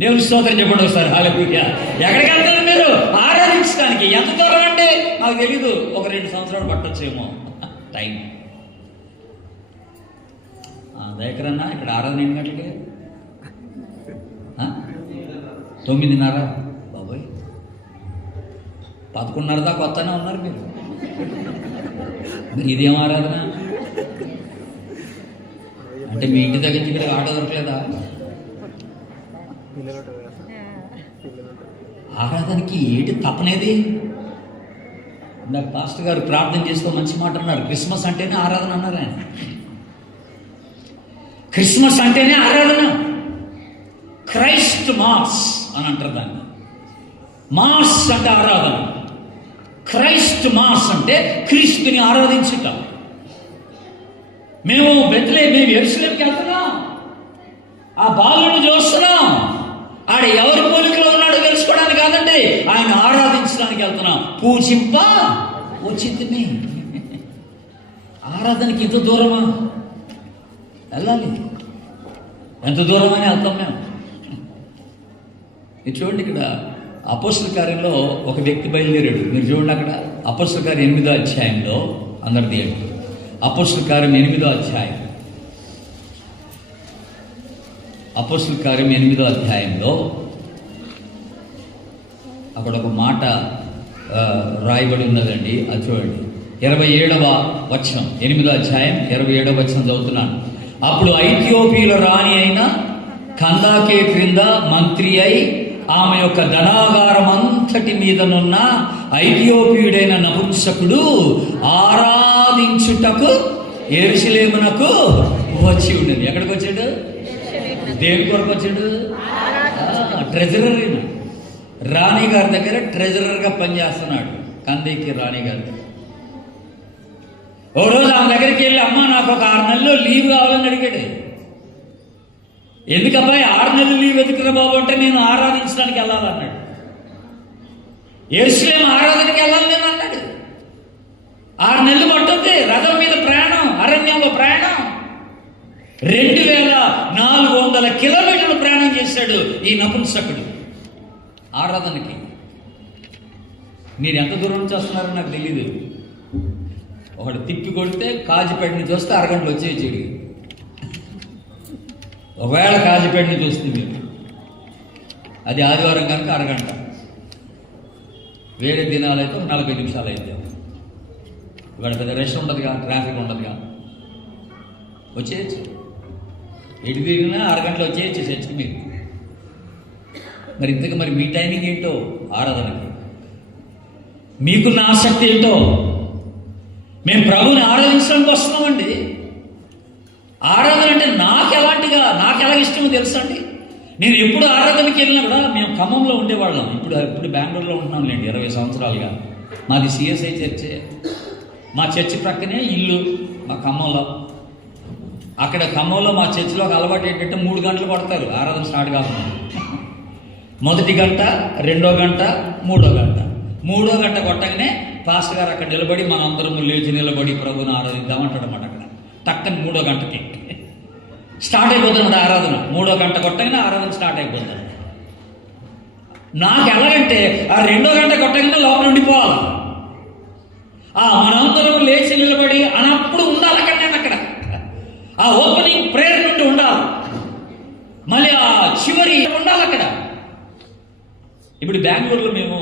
దేవుని స్తోత్రం చెప్పండి ఒకసారి. హల్లెలూయా. ఎక్కడికి వెళ్తారు మీరు? ఆరాధించడానికి. ఎంత దూరం అంటే నాకు తెలీదు, ఒక 2 సంవత్సరాలు పట్టొచ్చేమో టైం. దగ్గరన్నా ఇక్కడ ఆరాధన ఎన్ని గంటలకి? 9:30. బాబోయ్, 11:30 దాకా కొత్తనే ఉన్నారు మీరు. మరి ఇదేం ఆరాధన అంటే? మీ ఇంటి దగ్గర నుంచి ఇక్కడ ఆటో దొరకలేదా? ఆరాధనకి ఏంటి తప్పనేది? నాకు పాస్టర్ గారు ప్రార్థన చేసుకో మంచి మాట అన్నారు. క్రిస్మస్ అంటేనే ఆరాధన అన్నారు ఆయన. క్రిస్మస్ అంటేనే ఆరాధన. క్రైస్ట్ మాస్ అని అంటారు దాన్ని. మాస్ అంటే ఆరాధన. క్రైస్ట్ మాస్ అంటే క్రీస్తుని ఆరాధించుట. మేము యెరూషలేముకి వెళ్తున్నాం, ఆ బాలుని చూస్తున్నాం. ఆడ ఎవరి పోలికలో ఉన్నాడో తెలుసుకోవడానికి కాదండి, ఆయన ఆరాధించడానికి వెళ్తున్నాం. పూజింప వచ్చింది. ఆరాధనకి ఇంత దూరమా వెళ్ళాలి? ఎంత దూరమని వెళ్తాం మేము. ఇది చూడండి, ఇక్కడ అపోస్తల కార్యంలో ఒక వ్యక్తి బయలుదేరాడు. మీరు చూడండి అక్కడ అపోస్తల కార్యం 8వ అధ్యాయంలో, అందరిది ఏంటి? అపోస్తల కార్యం 8వ అధ్యాయం. అపోస్తల కార్యం 8వ అధ్యాయంలో అక్కడ ఒక మాట రాయబడి ఉన్నదండి. అది చూడండి, 27వ వచనం, 8వ అధ్యాయం 27వ వచనం చదువుతున్నాను. అప్పుడు ఐథియోపియుల రాణి అయిన కందాకే క్రింద మంత్రి అయి ఆమె యొక్క ధనాగారం అంతటి మీదనున్న ఐథియోపియుడైన నపుంసకుడు ఆరాధించుటకు యెరూషలేమునకు వచ్చి ఉండేది. ఎక్కడికి వచ్చాడు? దేని కొరకు వచ్చాడు? ట్రెజరర్. రాణి గారి దగ్గర ట్రెజరర్గా పనిచేస్తున్నాడు. కందేకి రాణి గారి దగ్గర. ఓ రోజు ఆమె దగ్గరికి వెళ్ళి, అమ్మ నాకు ఒక 6 నెలలు లీవ్ కావాలని అడిగాడు. ఎందుకబ్బాయి 6 నెలలు లీవ్ ఎదుకురా బాబు అంటే, నేను ఆరాధించడానికి వెళ్ళాలన్నాడు. యెరూషలేము ఆరాధనకి వెళ్ళాలి నేను అన్నాడు. 6 నెలలు పట్టుద్ది రథం మీద ప్రయాణం, అరణ్యంలో ప్రయాణం. 2400 కిలోమీటర్లు ప్రయాణం చేశాడు ఈ నపుంసకుడు ఆరాధనకి. మీరు ఎంత దూరం నుంచి వస్తున్నారో నాకు తెలీదు. ఒకడు తిప్పి కొడితే కాజిపేట నుంచి వస్తే అరగంటలు వచ్చేది. ఒకవేళ కాజిపేట నుంచి వస్తుంది అది ఆదివారం కనుక అరగంట, వేరే దినాలైతే ఒక 40 నిమిషాలు అయితే. ఇవాళ పెద్ద రష్ ఉండదుగా, ట్రాఫిక్ ఉండదుగా, వచ్చేయచ్చు. ఎటు తిరిగినా అరగంటలో వచ్చేయచ్చు చర్చికి మీరు. మరి ఇంతకు మరి మీ టైమింగ్ ఏంటో ఆరాధనకి? మీకున్న ఆసక్తి ఏంటో? మేము ప్రభుని ఆరాధించడానికి వస్తున్నామండి. ఆరాధన అంటే నాకు ఎలా ఇష్టమో తెలుసా అండి. నేను ఎప్పుడు ఆరాధనకి వెళ్ళినా కూడా, మేము ఖమ్మంలో ఉండేవాళ్ళం, ఇప్పుడు బెంగళూరులో ఉంటున్నాంలేండి 20 సంవత్సరాలుగా. మాది సిఎస్ఐ చర్చే. మా చర్చి ప్రక్కనే ఇల్లు మా ఖమ్మంలో. అక్కడ ఖమ్మంలో మా చర్చిలో ఒక అలవాటు ఏంటంటే 3 గంటలు పడతారు ఆరాధన స్టార్ట్ కాకుండా. మొదటి గంట, 2వ గంట, 3వ గంట. 3వ గంట కొట్టగానే పాస్టర్ గారు అక్కడ నిలబడి మనందరం లేచి నిలబడి ప్రభుని ఆరాధిద్దామంటాడన్నమాట. అక్కడ టక్కని 3వ గంటకి స్టార్ట్ అయిపోతుంది ఆరాధన. 3వ గంట కొట్టగానే ఆరాధన స్టార్ట్ అయిపోతుంది. నాకు ఎలాగంటే ఆ 2వ గంట కొట్టగానే లోపల ఉండిపోవాలి. మనందరం లేచి నిలబడి అన్నప్పుడు ఉండాలి అక్కడ. నేను అక్కడ ఆ ఓపెనింగ్ ప్రేయర్ నుండి ఉండాలి, మళ్ళీ ఆ చివరి ఉండాలి అక్కడ. ఇప్పుడు బెంగళూరులో మేము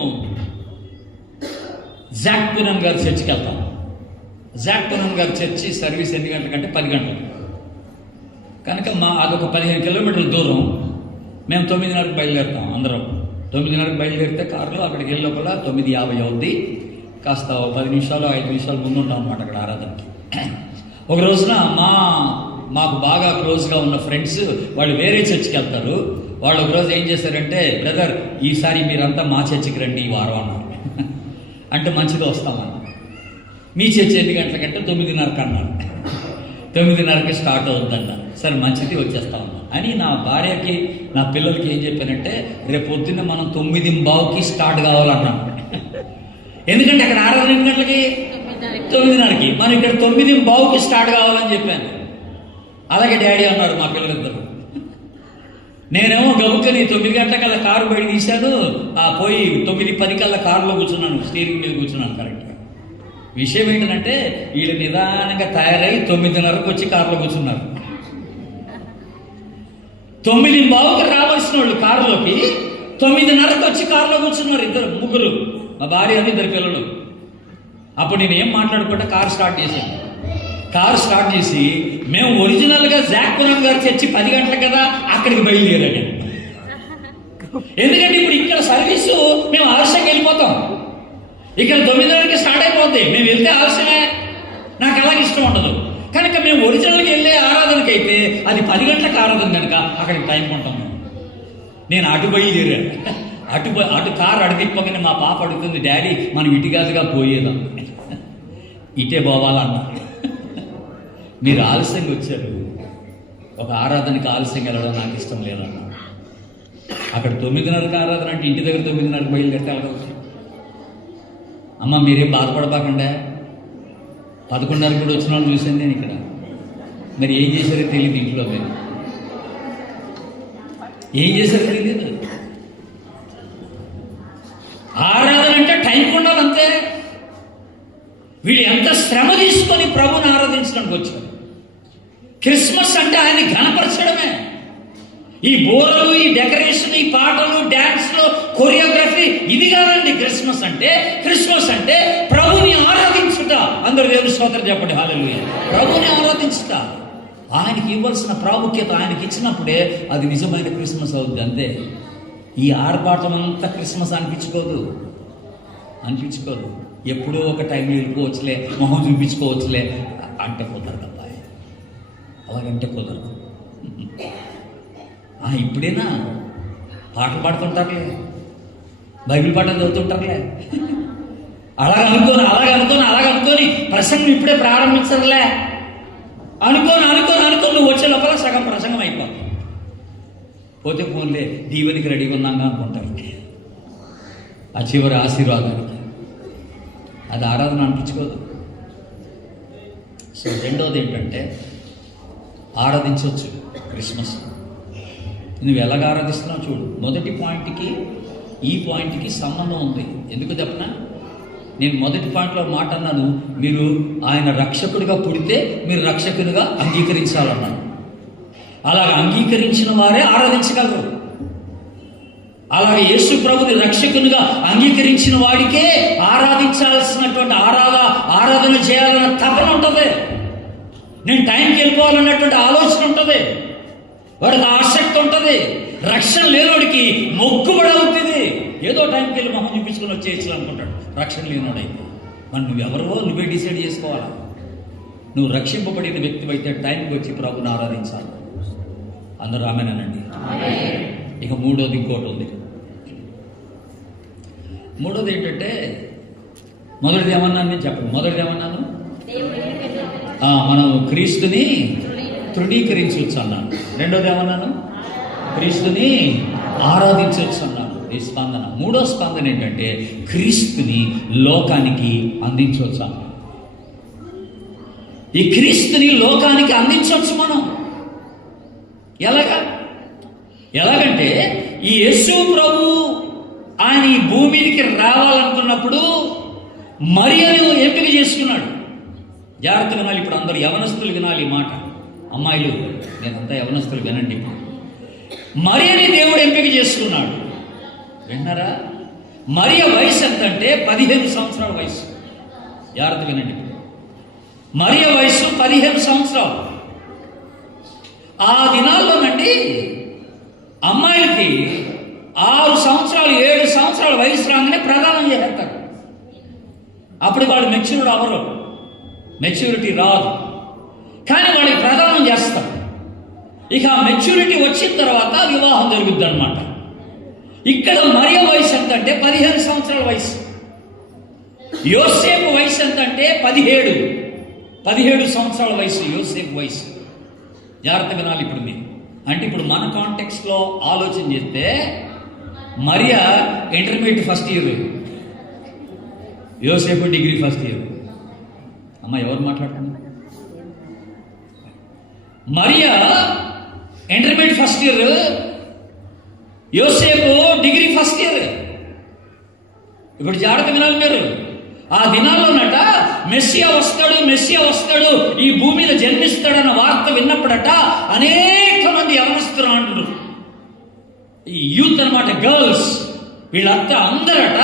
జాక్ పూనమ్ గారి చర్చికి వెళ్తాం. జాక్ పూనమ్ గారి చర్చి సర్వీస్ ఎన్ని గంటలకంటే 10 గంటలు కనుక అదొక 15 కిలోమీటర్ల దూరం. మేము 9:30కి బయలుదేరుతాం. అందరం 9:30కి బయలుదేరితే కారులో అక్కడికి వెళ్ళే లోపల 9:50 అవుద్ది. కాస్త 10 నిమిషాలు 5 నిమిషాలు ముందు ఉంటాం అన్నమాట అక్కడ ఆరాధనకి. ఒక రోజున మాకు బాగా క్లోజ్గా ఉన్న ఫ్రెండ్స్ వాళ్ళు వేరే చర్చికి వెళ్తారు. వాళ్ళు ఒకరోజు ఏం చేశారంటే, బ్రదర్ ఈసారి మీరంతా మా చర్చికి రండి ఈ వారం అన్నారు. అంటే మంచిగా వస్తామన్నారు. మీ చర్చి ఎన్ని గంటలకంటే 9:30కి అన్నారు. 9:30కి స్టార్ట్ అవుతుందంట. సరే మంచిది వచ్చేస్తామన్నా అని నా భార్యకి నా పిల్లలకి ఏం చెప్పానంటే, రేపు పొద్దున్న మనం 9:15కి స్టార్ట్ కావాలన్నాను. ఎందుకంటే అక్కడ ఆరాధన ఎన్ని గంటలకి? 9:30కి. మనం ఇక్కడ 9:15కి స్టార్ట్ కావాలని చెప్పాను. అలాగే డాడీ అన్నారు మా పిల్లలిద్దరు. నేనేమో గబుక్కని 9 గంటలకల్లా కారు బయట తీశాను. పోయి 9:10 కల్లా కారులో కూర్చున్నాను, స్టీరింగ్ మీద కూర్చున్నాను కరెక్ట్గా. విషయం ఏంటంటే వీళ్ళు నిదానంగా తయారై 9:30కి వచ్చి కారులో కూర్చున్నారు. 9:15కి రావాల్సిన వాళ్ళు కారులోకి 9:30కి వచ్చి కారులో కూర్చున్నారు. ముగ్గురు, మా భార్య అని 2 పిల్లలు. అప్పుడు నేను ఏం మాట్లాడుకుంటే కారు స్టార్ట్ చేశాను. కారు స్టార్ట్ చేసి మేము ఒరిజినల్గా జాక్ పూనమ్ గారి చర్చి 10 గంటలకు కదా అక్కడికి బయలుదేరాను. ఎందుకంటే ఇప్పుడు ఇక్కడ సర్వీసు మేము ఆలస్యంగా వెళ్ళిపోతాం. ఇక్కడ 9:30కి స్టార్ట్ అయిపోద్ది. మేము వెళ్తే ఆలస్యమే. నాకు అలాగే ఇష్టం ఉండదు. కనుక మేము ఒరిజినల్గా వెళ్ళే ఆరాధనకైతే అది 10 గంటలకు ఆరాధన కనుక అక్కడికి టైం ఉంటాం. నేను అటు బయలుదేరాను. అటు కారు అడిగిపోగానే మా పాప అడుగుతుంది, డాడీ మనం ఇటు కాదుగా పోయేదాం, ఇటే పోవాలన్నా. మీరు ఆలస్యంగా వచ్చారు. ఒక ఆరాధనకి ఆలస్యంగా వెళ్ళడం నాకు ఇష్టం లేదన్నా. అక్కడ 9:30కి ఆరాధన అంటే ఇంటి దగ్గర 9:30కి బయలుదేరితే వెళ్ళవచ్చు. అమ్మ మీరేం బాధపడబాకండా, 11:30కి కూడా వచ్చిన వాళ్ళు చూశాను నేను ఇక్కడ. మరి ఏం చేశారో తెలియదు. ఇంట్లో మీరు ఏం చేశారో తెలియదు. ఆరాధన అంటే టైం ఉండాలంతే. వీళ్ళు ఎంత శ్రమ తీసుకొని ప్రభుని ఆరాధించడానికి వచ్చారు. క్రిస్మస్ అంటే ఆయన ఘనపరచడమే. ఈ బోరలు, ఈ డెకరేషన్, ఈ పాటలు, డ్యాన్స్లు, కొరియోగ్రఫీ ఇది కాదండి క్రిస్మస్ అంటే. క్రిస్మస్ అంటే ప్రభుని ఆరాధించుట. అందరూ దేవుని స్తోత్రం చెప్పండి, హల్లెలూయా. ప్రభుని ఆరాధించుట, ఆయనకి ఇవ్వాల్సిన ప్రాముఖ్యత ఆయనకి ఇచ్చినప్పుడే అది నిజమైన క్రిస్మస్ అవుద్ది. అంతే. ఈ ఆర్భాటం అంతా క్రిస్మస్ అనిపించుకోదు. ఎప్పుడో ఒక టైంలో వెళ్ళిపోవచ్చులే, మొహం చూపించుకోవచ్చులే అంటే కుదరదు అబ్బాయి. అలాగంటే కుదరదు. ఇప్పుడేనా పాటలు పాడుతుంటారులే, బైబిల్ పాటలు చదువుతుంటారులే, అలాగనుకొని ప్రసంగం ఇప్పుడే ప్రారంభించరులే అనుకోని నువ్వు వచ్చే లోపల సగం ప్రసంగం అయిపోతుంది. పోతే ఫోన్లే దీవెనికి రెడీగా ఉన్నాగా అనుకుంటారు. ఆ చివరి ఆశీర్వాదానికి అది ఆరాధన అనిపించుకోదు. సో రెండోది ఏంటంటే ఆరాధించవచ్చు క్రిస్మస్. నువ్వు ఎలాగ ఆరాధిస్తున్నావు చూడు. మొదటి పాయింట్కి ఈ పాయింట్కి సంబంధం ఉంది. ఎందుకు చెప్పనా? నేను మొదటి పాటలో మాట అన్నాను, మీరు ఆయన రక్షకుడిగా పుడితే మీరు రక్షకునిగా అంగీకరించాలన్నాను. అలాగ అంగీకరించిన వారే ఆరాధించగలరు. అలాగే యేసు ప్రభుని రక్షకునిగా అంగీకరించిన వాడికే ఆరాధించాల్సినటువంటి ఆరాధన చేయాలన్న తపన ఉంటుంది. నేను టైంకి వెళ్ళిపోవాలన్నటువంటి ఆలోచన ఉంటుంది. వాడికి ఆసక్తి ఉంటుంది. రక్షణ లేనోడికి మొక్కుబడి అవుతుంది. ఏదో టైంకి వెళ్ళి మొహం చూపించుకొని వచ్చేయచ్చు అనుకుంటాడు. రక్షణ లేనోడైతే మరి నువ్వెవరో నువ్వే డిసైడ్ చేసుకోవాలా. నువ్వు రక్షింపబడిన వ్యక్తి అయితే టైంకి వచ్చి ప్రభుని ఆరాధించాలి. అందరూ ఆమెనండి. ఇక మూడోది ఇంకోటి ఉంది. మూడోది ఏంటంటే, మొదటిది ఏమన్నాను నేను చెప్పండి. మొదటిది ఏమన్నాను, మనం క్రీస్తుని తృణీకరించవచ్చు అన్నాను. రెండోది ఏమన్నాను, క్రీస్తుని ఆరాధించవచ్చు అన్నాను. ఈ స్పందన. మూడో స్పందన ఏంటంటే, క్రీస్తుని లోకానికి అందించవచ్చు అన్నాను. ఈ క్రీస్తుని లోకానికి అందించవచ్చు మనం. ఎలాగంటే ఈ యేసు ప్రభు ఆయన ఈ భూమి మీదకి రావాలనుకున్నప్పుడు మరియను ఎంపిక చేసుకున్నాడు. జాగ్రత్త వినాలి. ఇప్పుడు అందరూ యవనస్తులు వినాలి ఈ మాట. అమ్మాయిలు, నేనంతా యవనస్తులు వినండి. మరియని దేవుడు ఎంపిక చేసుకున్నాడు. విన్నారా? మరియ వయసు ఎంత అంటే 15 సంవత్సరాల వయసు. జాగ్రత్త వినండి. మరియ వయసు 15 సంవత్సరాలు. ఆ దినాల్లోనండి అమ్మాయిలకి 6 సంవత్సరాలు 7 సంవత్సరాల వయసు రాగానే ప్రదానం చేస్తారు. అప్పుడు వాళ్ళు మెచ్యూర్డ్ అవరు, మెచ్యూరిటీ రాదు, కానీ వాళ్ళకి ప్రదానం చేస్తారు. ఇక మెచ్యూరిటీ వచ్చిన తర్వాత వివాహం జరుగుద్ది అన్నమాట. ఇక్కడ మరియ వయసు ఎంత అంటే 15 సంవత్సరాల వయసు. యోసేపు వయసు ఎంత అంటే 17 సంవత్సరాల వయసు యోసేపు వయసు. జాగ్రత్త వినాలి ఇప్పుడు మీరు. అంటే ఇప్పుడు మన కాంటెక్స్ట్లో ఆలోచన చేస్తే మరియా ఇంటర్మీడియట్ ఫస్ట్ ఇయర్, యోసేపు డిగ్రీ ఫస్ట్ ఇయర్. అమ్మ ఎవరు మాట్లాడుతున్నారు? మరియా ఇంటర్మీడియట్ ఫస్ట్ ఇయర్, యోసేపు డిగ్రీ ఫస్ట్ ఇయర్. ఇప్పుడు జాగ్రత్త వినాలి మీరు. ఆ దినాల్లోనట మెస్సియా వస్తాడు ఈ భూమి మీద జన్మిస్తాడన్న వార్త విన్నప్పుడట అనేక మంది యవనస్తులు అంటారు, ఈ యూత్ అన్నమాట, గర్ల్స్, వీళ్ళంతా అందరట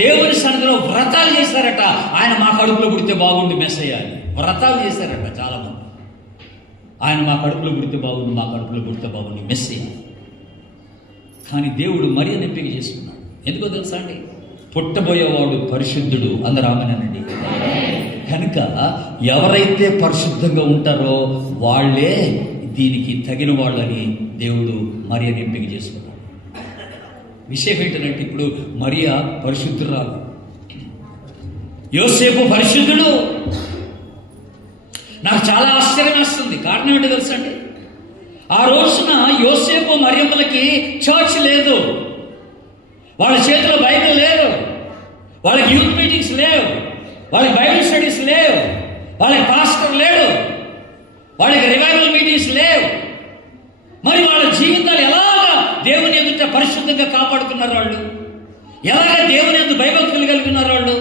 దేవుని సన్నిధిలో వ్రతాలు చేశారట. ఆయన మా కడుపులో పుడితే బాగుండు మెస్సయ్య అని వ్రతాలు చేశారట చాలా మంది. ఆయన మా కడుపులో పుడితే బాగుండు, మా కడుపులో పుడితే బాగుండు మెస్సయ్య. కానీ దేవుడు మరియను ఎంపిక చేసుకున్నాడు. ఎందుకో తెలుసా అండి? పుట్టబోయేవాడు పరిశుద్ధుడు. అందరూ ఆమెనండి. కనుక ఎవరైతే పరిశుద్ధంగా ఉంటారో వాళ్ళే దీనికి తగిన వాళ్ళని దేవుడు మరియను ఎంపిక చేసుకున్నాడు. విషయం ఏంటంటే, ఇప్పుడు మరియా పరిశుద్ధురాలు, యోసేపు పరిశుద్ధుడు. నాకు చాలా ఆశ్చర్యం వేస్తుంది. కారణం ఏంటో తెలుసా అండి? ఆ రోజున యోసేపు మరియమ్మలకి చర్చ్ లేదు, వాళ్ళ చేతిలో బైబిల్ లేదు, వాళ్ళకి యూత్ మీటింగ్స్ లేవు, వాళ్ళకి బైబిల్ స్టడీస్ లేవు, వాళ్ళకి పాస్టర్ లేడు, వాళ్ళకి రివైవల్ మీటింగ్స్ లేవు. మరి వాళ్ళ జీవితాలు ఎలాగా దేవుని ఎదుట పరిశుద్ధంగా కాపాడుకున్నారు వాళ్ళు? ఎలాగ దేవుని ఎదుట భయభక్తులు కలిగి ఉన్నారు వాళ్ళు?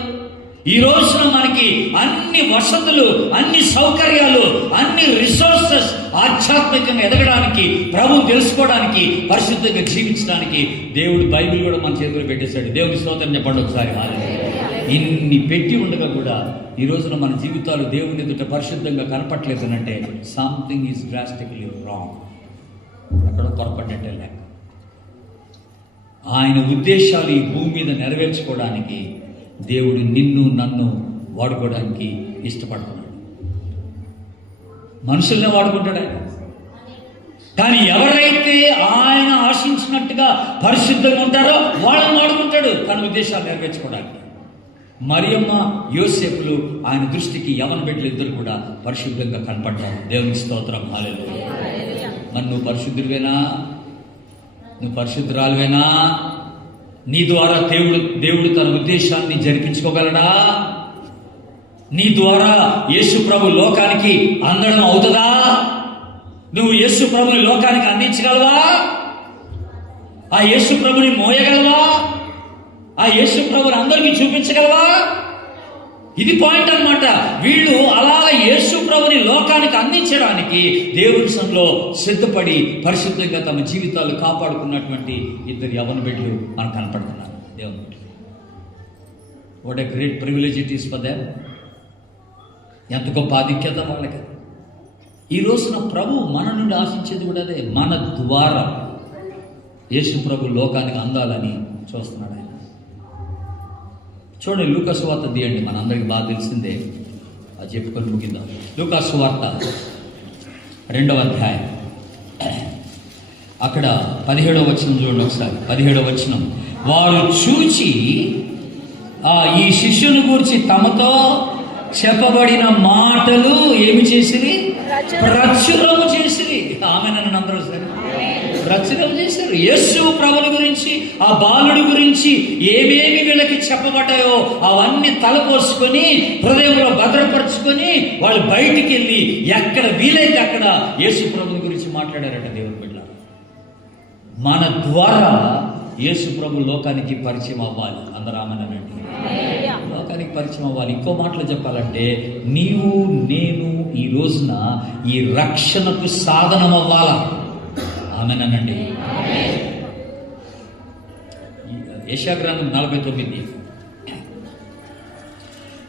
ఈ రోజున మనకి అన్ని వసతులు, అన్ని సౌకర్యాలు, అన్ని రిసోర్సెస్ ఆధ్యాత్మికంగా ఎదగడానికి, ప్రభువు తెలుసుకోవడానికి, పరిశుద్ధంగా జీవించడానికి దేవుడు బైబిల్ కూడా మన చేతులు పెట్టేశాడు. దేవుని స్తోత్రం చెప్పండి ఒకసారి. ఇన్ని పెట్టి ఉండగా కూడా ఈ రోజున మన జీవితాలు దేవుని ఎదుట పరిశుద్ధంగా కనపట్లేదు అంటే సంథింగ్ ఈజ్ డ్రాస్టికలీ రాంగ్. ఎక్కడో పొరపడ్డట్టే లేక. ఆయన ఉద్దేశాలు ఈ భూమి మీద నెరవేర్చుకోవడానికి దేవుడు నిన్ను నన్ను వాడుకోవడానికి ఇష్టపడుతున్నాడు. మనుషుల్నే వాడుకుంటాడు ఆయన. కానీ ఎవరైతే ఆయన ఆశించినట్టుగా పరిశుద్ధంగా ఉంటారో వాళ్ళని వాడుకుంటాడు తన ఉద్దేశాలు నెరవేర్చుకోవడానికి. మరియమ్మ, యోసేపులు ఆయన దృష్టికి యవన బిడ్డలు ఇద్దరు కూడా పరిశుద్ధంగా కనపడ్డారు. దేవునికి స్తోత్రం, హల్లెలూయా. మరి నువ్వు పరిశుద్ధుడివేనా? నువ్వు పరిశుద్ధురాలువేనా? నీ ద్వారా దేవుడు తన ఉద్దేశాన్ని జరిపించుకోగలడా? నీ ద్వారా యేసు ప్రభు లోకానికి అందడం అవుతుందా? నువ్వు యేసు ప్రభుని లోకానికి అందించగలవా? ఆ యేసు ప్రభుని మోయగలవా? ఆ యేసు ప్రభుని అందరికీ చూపించగలవా? ఇది పాయింట్ అన్నమాట. వీళ్ళు అలా యేసు ప్రభుని లోకానికి అందించడానికి దేవుని సన్నిధిలో సిద్ధపడి పరిశుద్ధంగా తమ జీవితాలు కాపాడుకున్నటువంటి ఇద్దరు యవ్వన బిడ్డలు మనకు కనపడుతున్నారు. దేవుని బిడ్డలు, what a great privilege it is for them. ఎంత గొప్ప ఆధిక్యత వాళ్ళకి. ఈ రోజున ప్రభు మన నుండి ఆశించేది కూడా అదే. మన ద్వారా యేసు ప్రభు లోకానికి అందాలని చూస్తున్నాడు ఆయన. చూడండి, లూకాసు వార్త తీయండి, మనందరికీ బాగా తెలిసిందే, అది చెప్పుకొని ముగిద్దాం. లూకాసు వార్త 2వ అధ్యాయం, అక్కడ 17వ వచనం చూడండి ఒకసారి. 17వ వచనం, వారు చూచి ఈ శిష్యుని గురించి తమతో చెప్పబడిన మాటలు ఏమి చేసిరి? ప్రచురము చేసిరి. ఆమె నన్ను అందరూ సరే ప్రచురం చేశారు. యేసు ప్రభుని గురించి, ఆ బాలుడి గురించి ఏమేమి వీళ్ళకి చెప్పబడ్డాయో అవన్నీ తలపోసుకొని హృదయంలో భద్రపరుచుకొని వాళ్ళు బయటికి వెళ్ళి ఎక్కడ వీలైతే అక్కడ యేసు ప్రభుని గురించి మాట్లాడారట. దేవుని బిడ్డ, మన ద్వారా యేసు ప్రభు లోకానికి పరిచయం అవ్వాలి. అందరూ ఆమేనండి. లోకానికి పరిచయం అవ్వాలి. ఇంకో మాటలు చెప్పాలంటే, నీవు నేను ఈ రోజున ఈ రక్షణకు సాధనం అవ్వాలా. ఆమేనండి. యెషయా-గ్రంథం 49,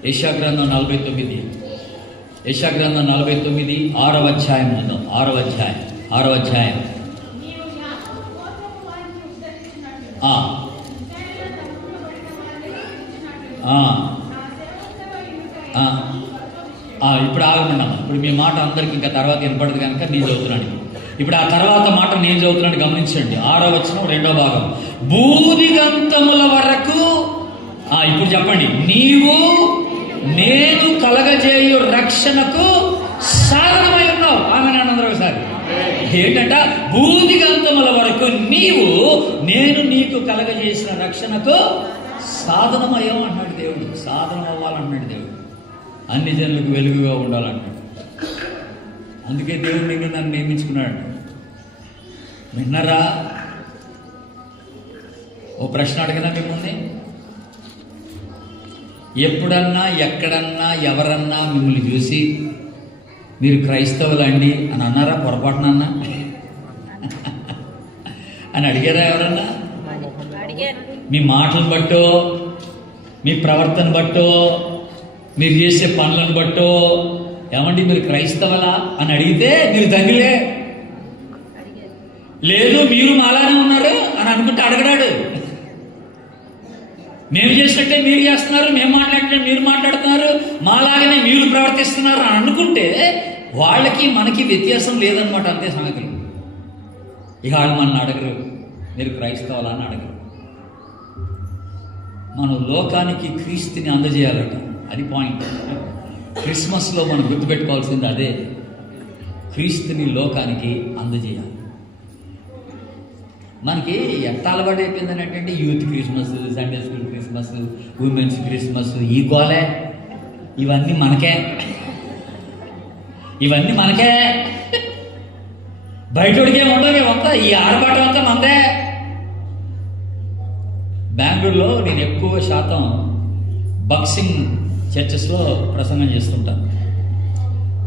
యెషయా-గ్రంథం 49, యెషయా-గ్రంథం 49 6వ అధ్యాయం ఉందాం. 6వ అధ్యాయం ఇప్పుడు ఆగమన్నాను. ఇప్పుడు మీ మాట అందరికి ఇంకా తర్వాత వినపడదు కనుక నేను చదువుతున్నాను. ఇప్పుడు ఆ తర్వాత మాట నేను చదువుతున్నాను, గమనించండి. 6వ వచనం 2వ భాగం, భూదిగంతముల వరకు. ఇప్పుడు చెప్పండి, నీవు నేను కలగజేయు రక్షణకు సాధనమై ఉన్నావు. ఆమె అందరూ ఒకసారి ఏంటంట, భూదిగంతముల వరకు నీవు నేను నీకు కలగజేసిన రక్షణకు సాధనమయ్యావు అన్నాడు దేవుడు. సాధనం అవ్వాలన్నాడు దేవుడు. అన్ని జనులకు వెలుగుగా ఉండాలన్నాడు. అందుకే దేవుడు నిన్ను నన్ను నియమించుకున్నాడు. విన్నరా? ఓ ప్రశ్న అడగదా మిమ్మల్ని? ఎప్పుడన్నా ఎక్కడన్నా ఎవరన్నా మిమ్మల్ని చూసి మీరు క్రైస్తవులండి అని అన్నారా? పొరపాటునన్నా అని అడిగారా ఎవరన్నా? మీ మాటలు బట్టో, మీ ప్రవర్తన బట్టో, మీరు చేసే పనులను బట్టో, ఏమండి మీరు క్రైస్తవులా అని అడిగితే మీరు ధన్యులే. లేదు మీరు మాలానే ఉన్నారు అని అనుకుంటే అడగడాడు. మేము చేసినట్టే మీరు చేస్తున్నారు, మేము మాట్లాడితే మీరు మాట్లాడుతున్నారు, మాలాగనే మీరు ప్రవర్తిస్తున్నారు అని అనుకుంటే వాళ్ళకి మనకి వ్యత్యాసం లేదనమాట. అంతే సంగతులు. ఇక వాళ్ళు మనల్ని అడగరు మీరు క్రైస్తవులా అని అడగరు. మనం లోకానికి క్రీస్తుని అందజేయాలట. అది పాయింట్. క్రిస్మస్లో మనం గుర్తుపెట్టుకోవాల్సింది అదే. క్రీస్తుని లోకానికి అందజేయాలి. మనకి ఎంత అలవాటు అయిపోయిందని అంటే youth Christmas, Sunday school Christmas, women's Christmas, ఈ గోలే ఇవన్నీ మనకే. బయటోడికే ఉండవు. అంతా ఈ ఆడబాటం అంతా మనదే. బెంగళూరులో నేను ఎక్కువ శాతం బాక్సింగ్ చర్చెస్లో ప్రసంగం చేస్తుంటాను.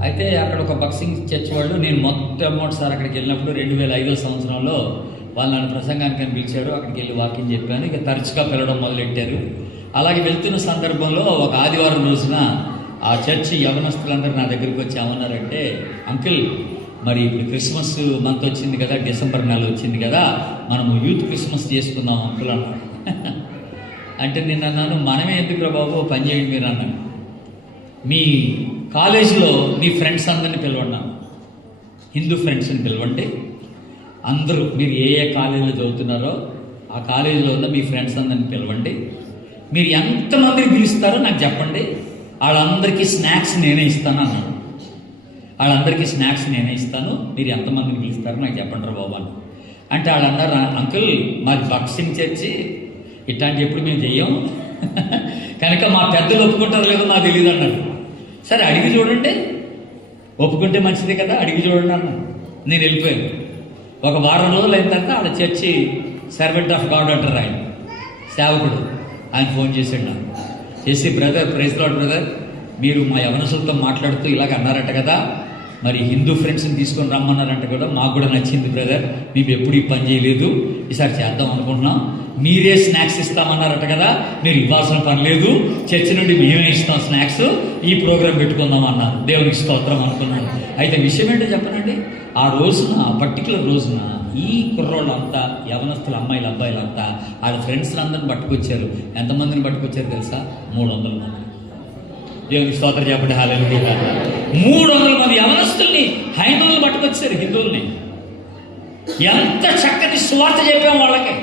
అయితే అక్కడ ఒక బాక్సింగ్ చర్చ్ వాళ్ళు, నేను మొట్టమొదటిసారి అక్కడికి వెళ్ళినప్పుడు 2005వ సంవత్సరంలో వాళ్ళు నన్ను ప్రసంగానికి పిలిచారు. అక్కడికి వెళ్ళి వాకింగ్ చెప్పాను. ఇక తరచుగా పిలవడం మొదలెట్టారు. అలాగే వెళ్తున్న సందర్భంలో ఒక ఆదివారం రోజున ఆ చర్చి యవనస్తులందరూ నా దగ్గరికి వచ్చి ఏమన్నారంటే, అంకుల్ మరి ఇప్పుడు క్రిస్మస్ మంత్ వచ్చింది కదా, డిసెంబర్ నెల వచ్చింది కదా, మనము యూత్ క్రిస్మస్ చేసుకుందాం అంకుల్ అన్నారు. అంటే నేను అన్నాను, మనమే ఎందుకురా బాబు, పని చేయండి మీరు అన్నాను. మీ కాలేజీలో మీ ఫ్రెండ్స్ అందరినీ పిలవండి, హిందూ ఫ్రెండ్స్ని పిలవండి. అందరూ మీరు ఏ ఏ కాలేజీలో చదువుతున్నారో ఆ కాలేజీలో ఉన్న మీ ఫ్రెండ్స్ అందరిని పిలవండి. మీరు ఎంతమందిని పిలుస్తారో నాకు చెప్పండి, వాళ్ళందరికీ స్నాక్స్ నేనే ఇస్తాను అన్నాడు. వాళ్ళందరికీ స్నాక్స్ నేనే ఇస్తాను, మీరు ఎంతమందిని పిలుస్తారో నాకు చెప్పండి రా బాబు అని. అంటే వాళ్ళు అన్నారు, అంకుల్ మాది బాక్సింగ్ చర్చి, ఇట్లాంటి ఎప్పుడు మేము చెయ్యం కనుక మా పెద్దలు ఒప్పుకుంటారు లేదో నాకు తెలియదు అన్నారు. సరే అడిగి చూడండి, ఒప్పుకుంటే మంచిదే కదా, అడిగి చూడండి అన్నాను. నేను వెళ్ళిపోయాను. ఒక వారం రోజులు అయిన తర్వాత ఆడ చర్చి సర్వెంట్ ఆఫ్ గాడ్ అంటారు ఆయన, సేవకుడు, ఆయన ఫోన్ చేశాడు నాకు. చేసి బ్రదర్, ప్రైజ్ లార్డ్ బ్రదర్, మీరు మా యవనసులతో మాట్లాడుతూ ఇలాగ అన్నారట కదా, మరి హిందూ ఫ్రెండ్స్ని తీసుకొని రమ్మన్నారంట కూడా, మాకు కూడా నచ్చింది బ్రదర్, మేము ఎప్పుడు ఈ పని చేయలేదు, ఈసారి చేద్దాం అనుకుంటున్నాం. మీరే స్నాక్స్ ఇస్తామన్నారట కదా, మీరు ఇవ్వాల్సిన పని లేదు, చర్చి నుండి మేమే ఇస్తాం స్నాక్స్, ఈ ప్రోగ్రాం పెట్టుకుందాం అన్నారు. దేవునికి స్తోత్రం అనుకున్నాను. అయితే విషయం ఏంటో చెప్పనండి, ఆ రోజున, ఆ పర్టికులర్ రోజున ఈ కుర్రోళ్ళంతా, యవనస్తుల అమ్మాయిలు అబ్బాయిలంతా వాళ్ళ ఫ్రెండ్స్ని అందరిని పట్టుకొచ్చారు. ఎంతమందిని పట్టుకొచ్చారు తెలుసా? 300 మంది. దేవునికి స్తోత్రం చెప్పండి, హల్లెలూయా. 300 మంది యవనస్తుల్ని, హైందవులను పట్టుకొచ్చారు, హిందువుల్ని. ఎంత చక్కటి సువార్త చెప్పాం వాళ్ళకి.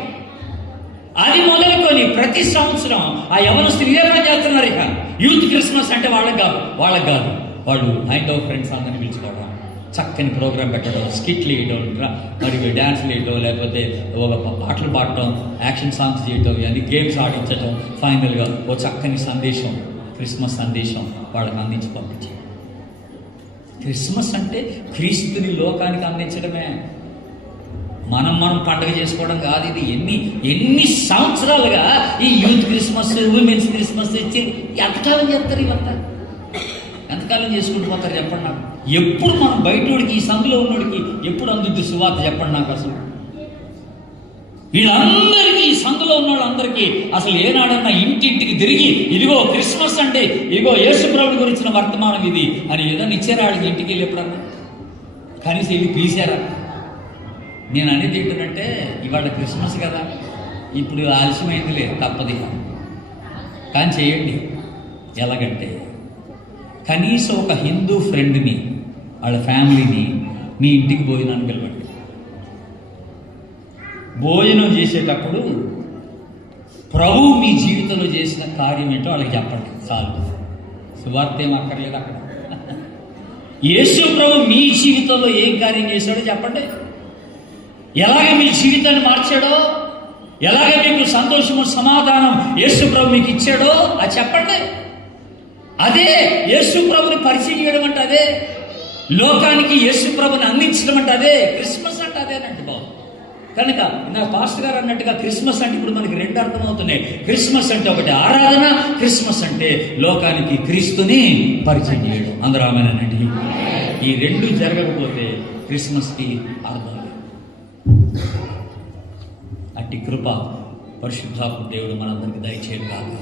అది మొదలుకొని ప్రతి సంవత్సరం ఆ యవనస్తులు ఇదే పని చేస్తున్నారు. ఇక యూత్ క్రిస్మస్ అంటే వాళ్ళకి కాదు, వాళ్ళు హైందవ ఫ్రెండ్స్ అందరిని పిలుచుకోవడం, చక్కని ప్రోగ్రాం పెట్టడం, స్కిట్లు వేయడం, మరి డ్యాన్స్లు వేయడం, లేకపోతే ఒక పాటలు పాడటం, యాక్షన్ సాంగ్స్ చేయటం, ఇవన్నీ గేమ్స్ ఆడించడం, ఫైనల్గా ఓ చక్కని సందేశం, క్రిస్మస్ సందేశం వాళ్ళకి అందించి పంపించి. క్రిస్మస్ అంటే క్రీస్తుని లోకానికి అందించడమే. మనం పండుగ చేసుకోవడం కాదు. ఇది ఎన్ని సంవత్సరాలుగా ఈ యూత్ క్రిస్మస్, ఉమెన్స్ క్రిస్మస్ ఇచ్చి ఎంతకాలం చేస్తారు? ఇవంతా ఎంతకాలం చేసుకుంటూ పోతారు చెప్పండి నాకు. ఎప్పుడు మనం బయటోడికి, ఈ సందులో ఉన్నోడికి ఎప్పుడు అందుద్ది సువార్త చెప్పండి నాకు. అసలు వీళ్ళందరికీ, ఈ సందులో ఉన్న వాళ్ళందరికీ అసలు ఏనాడన్నా ఇంటింటికి తిరిగి ఇదిగో క్రిస్మస్ అంటే, ఇదిగో యేసు ప్రభువు గురించిన వర్తమానం ఇది అని ఏదైనా ఇచ్చారా వాళ్ళకి? ఇంటికి వెళ్ళి ఎప్పుడన్నా కనీసం ఇది పిలిచారా? నేను అనేది ఏంటంటే, ఇవాళ క్రిస్మస్ కదా, ఇప్పుడు ఆలస్యమైంది లేదు, తప్పది, కానీ చేయండి. ఎలాగంటే కనీసం ఒక హిందూ ఫ్రెండ్ని, వాళ్ళ ఫ్యామిలీని మీ ఇంటికి భోజనాన్ని పిలవండి. భోజనం చేసేటప్పుడు ప్రభువు మీ జీవితంలో చేసిన కార్యం ఏంటో వాళ్ళకి చెప్పండి, చాలు. సువార్త ఏం అక్కర్లేదు అక్కడ. యేసు ప్రభు మీ జీవితంలో ఏం కార్యం చేశాడో చెప్పండి. ఎలాగ మీ జీవితాన్ని మార్చాడో, ఎలాగ మీకు సంతోషము, సమాధానం యేసు ప్రభు మీకు ఇచ్చాడో అది చెప్పండి. అదే యేసు ప్రభుని పరిచయం చేయడం అంటే, అదే లోకానికి యేసు ప్రభుని అందించడం అంటే, అదే క్రిస్మస్ అంటే అదేనండి బాబు. కనుక నా పాస్టర్ గారు అన్నట్టుగా క్రిస్మస్ అంటే ఇప్పుడు మనకి 2 అర్థమవుతున్నాయి. క్రిస్మస్ అంటే ఒకటి ఆరాధన, క్రిస్మస్ అంటే లోకానికి క్రీస్తుని పరిచయం చేయడం. అందరూ ఆమేనండి. ఈ 2 జరగకపోతే క్రిస్మస్కి అర్థం లేదు. అట్టి కృప పరిశుద్ధాత్మ దేవుడు మనందరికీ దయచేయడం కాదు.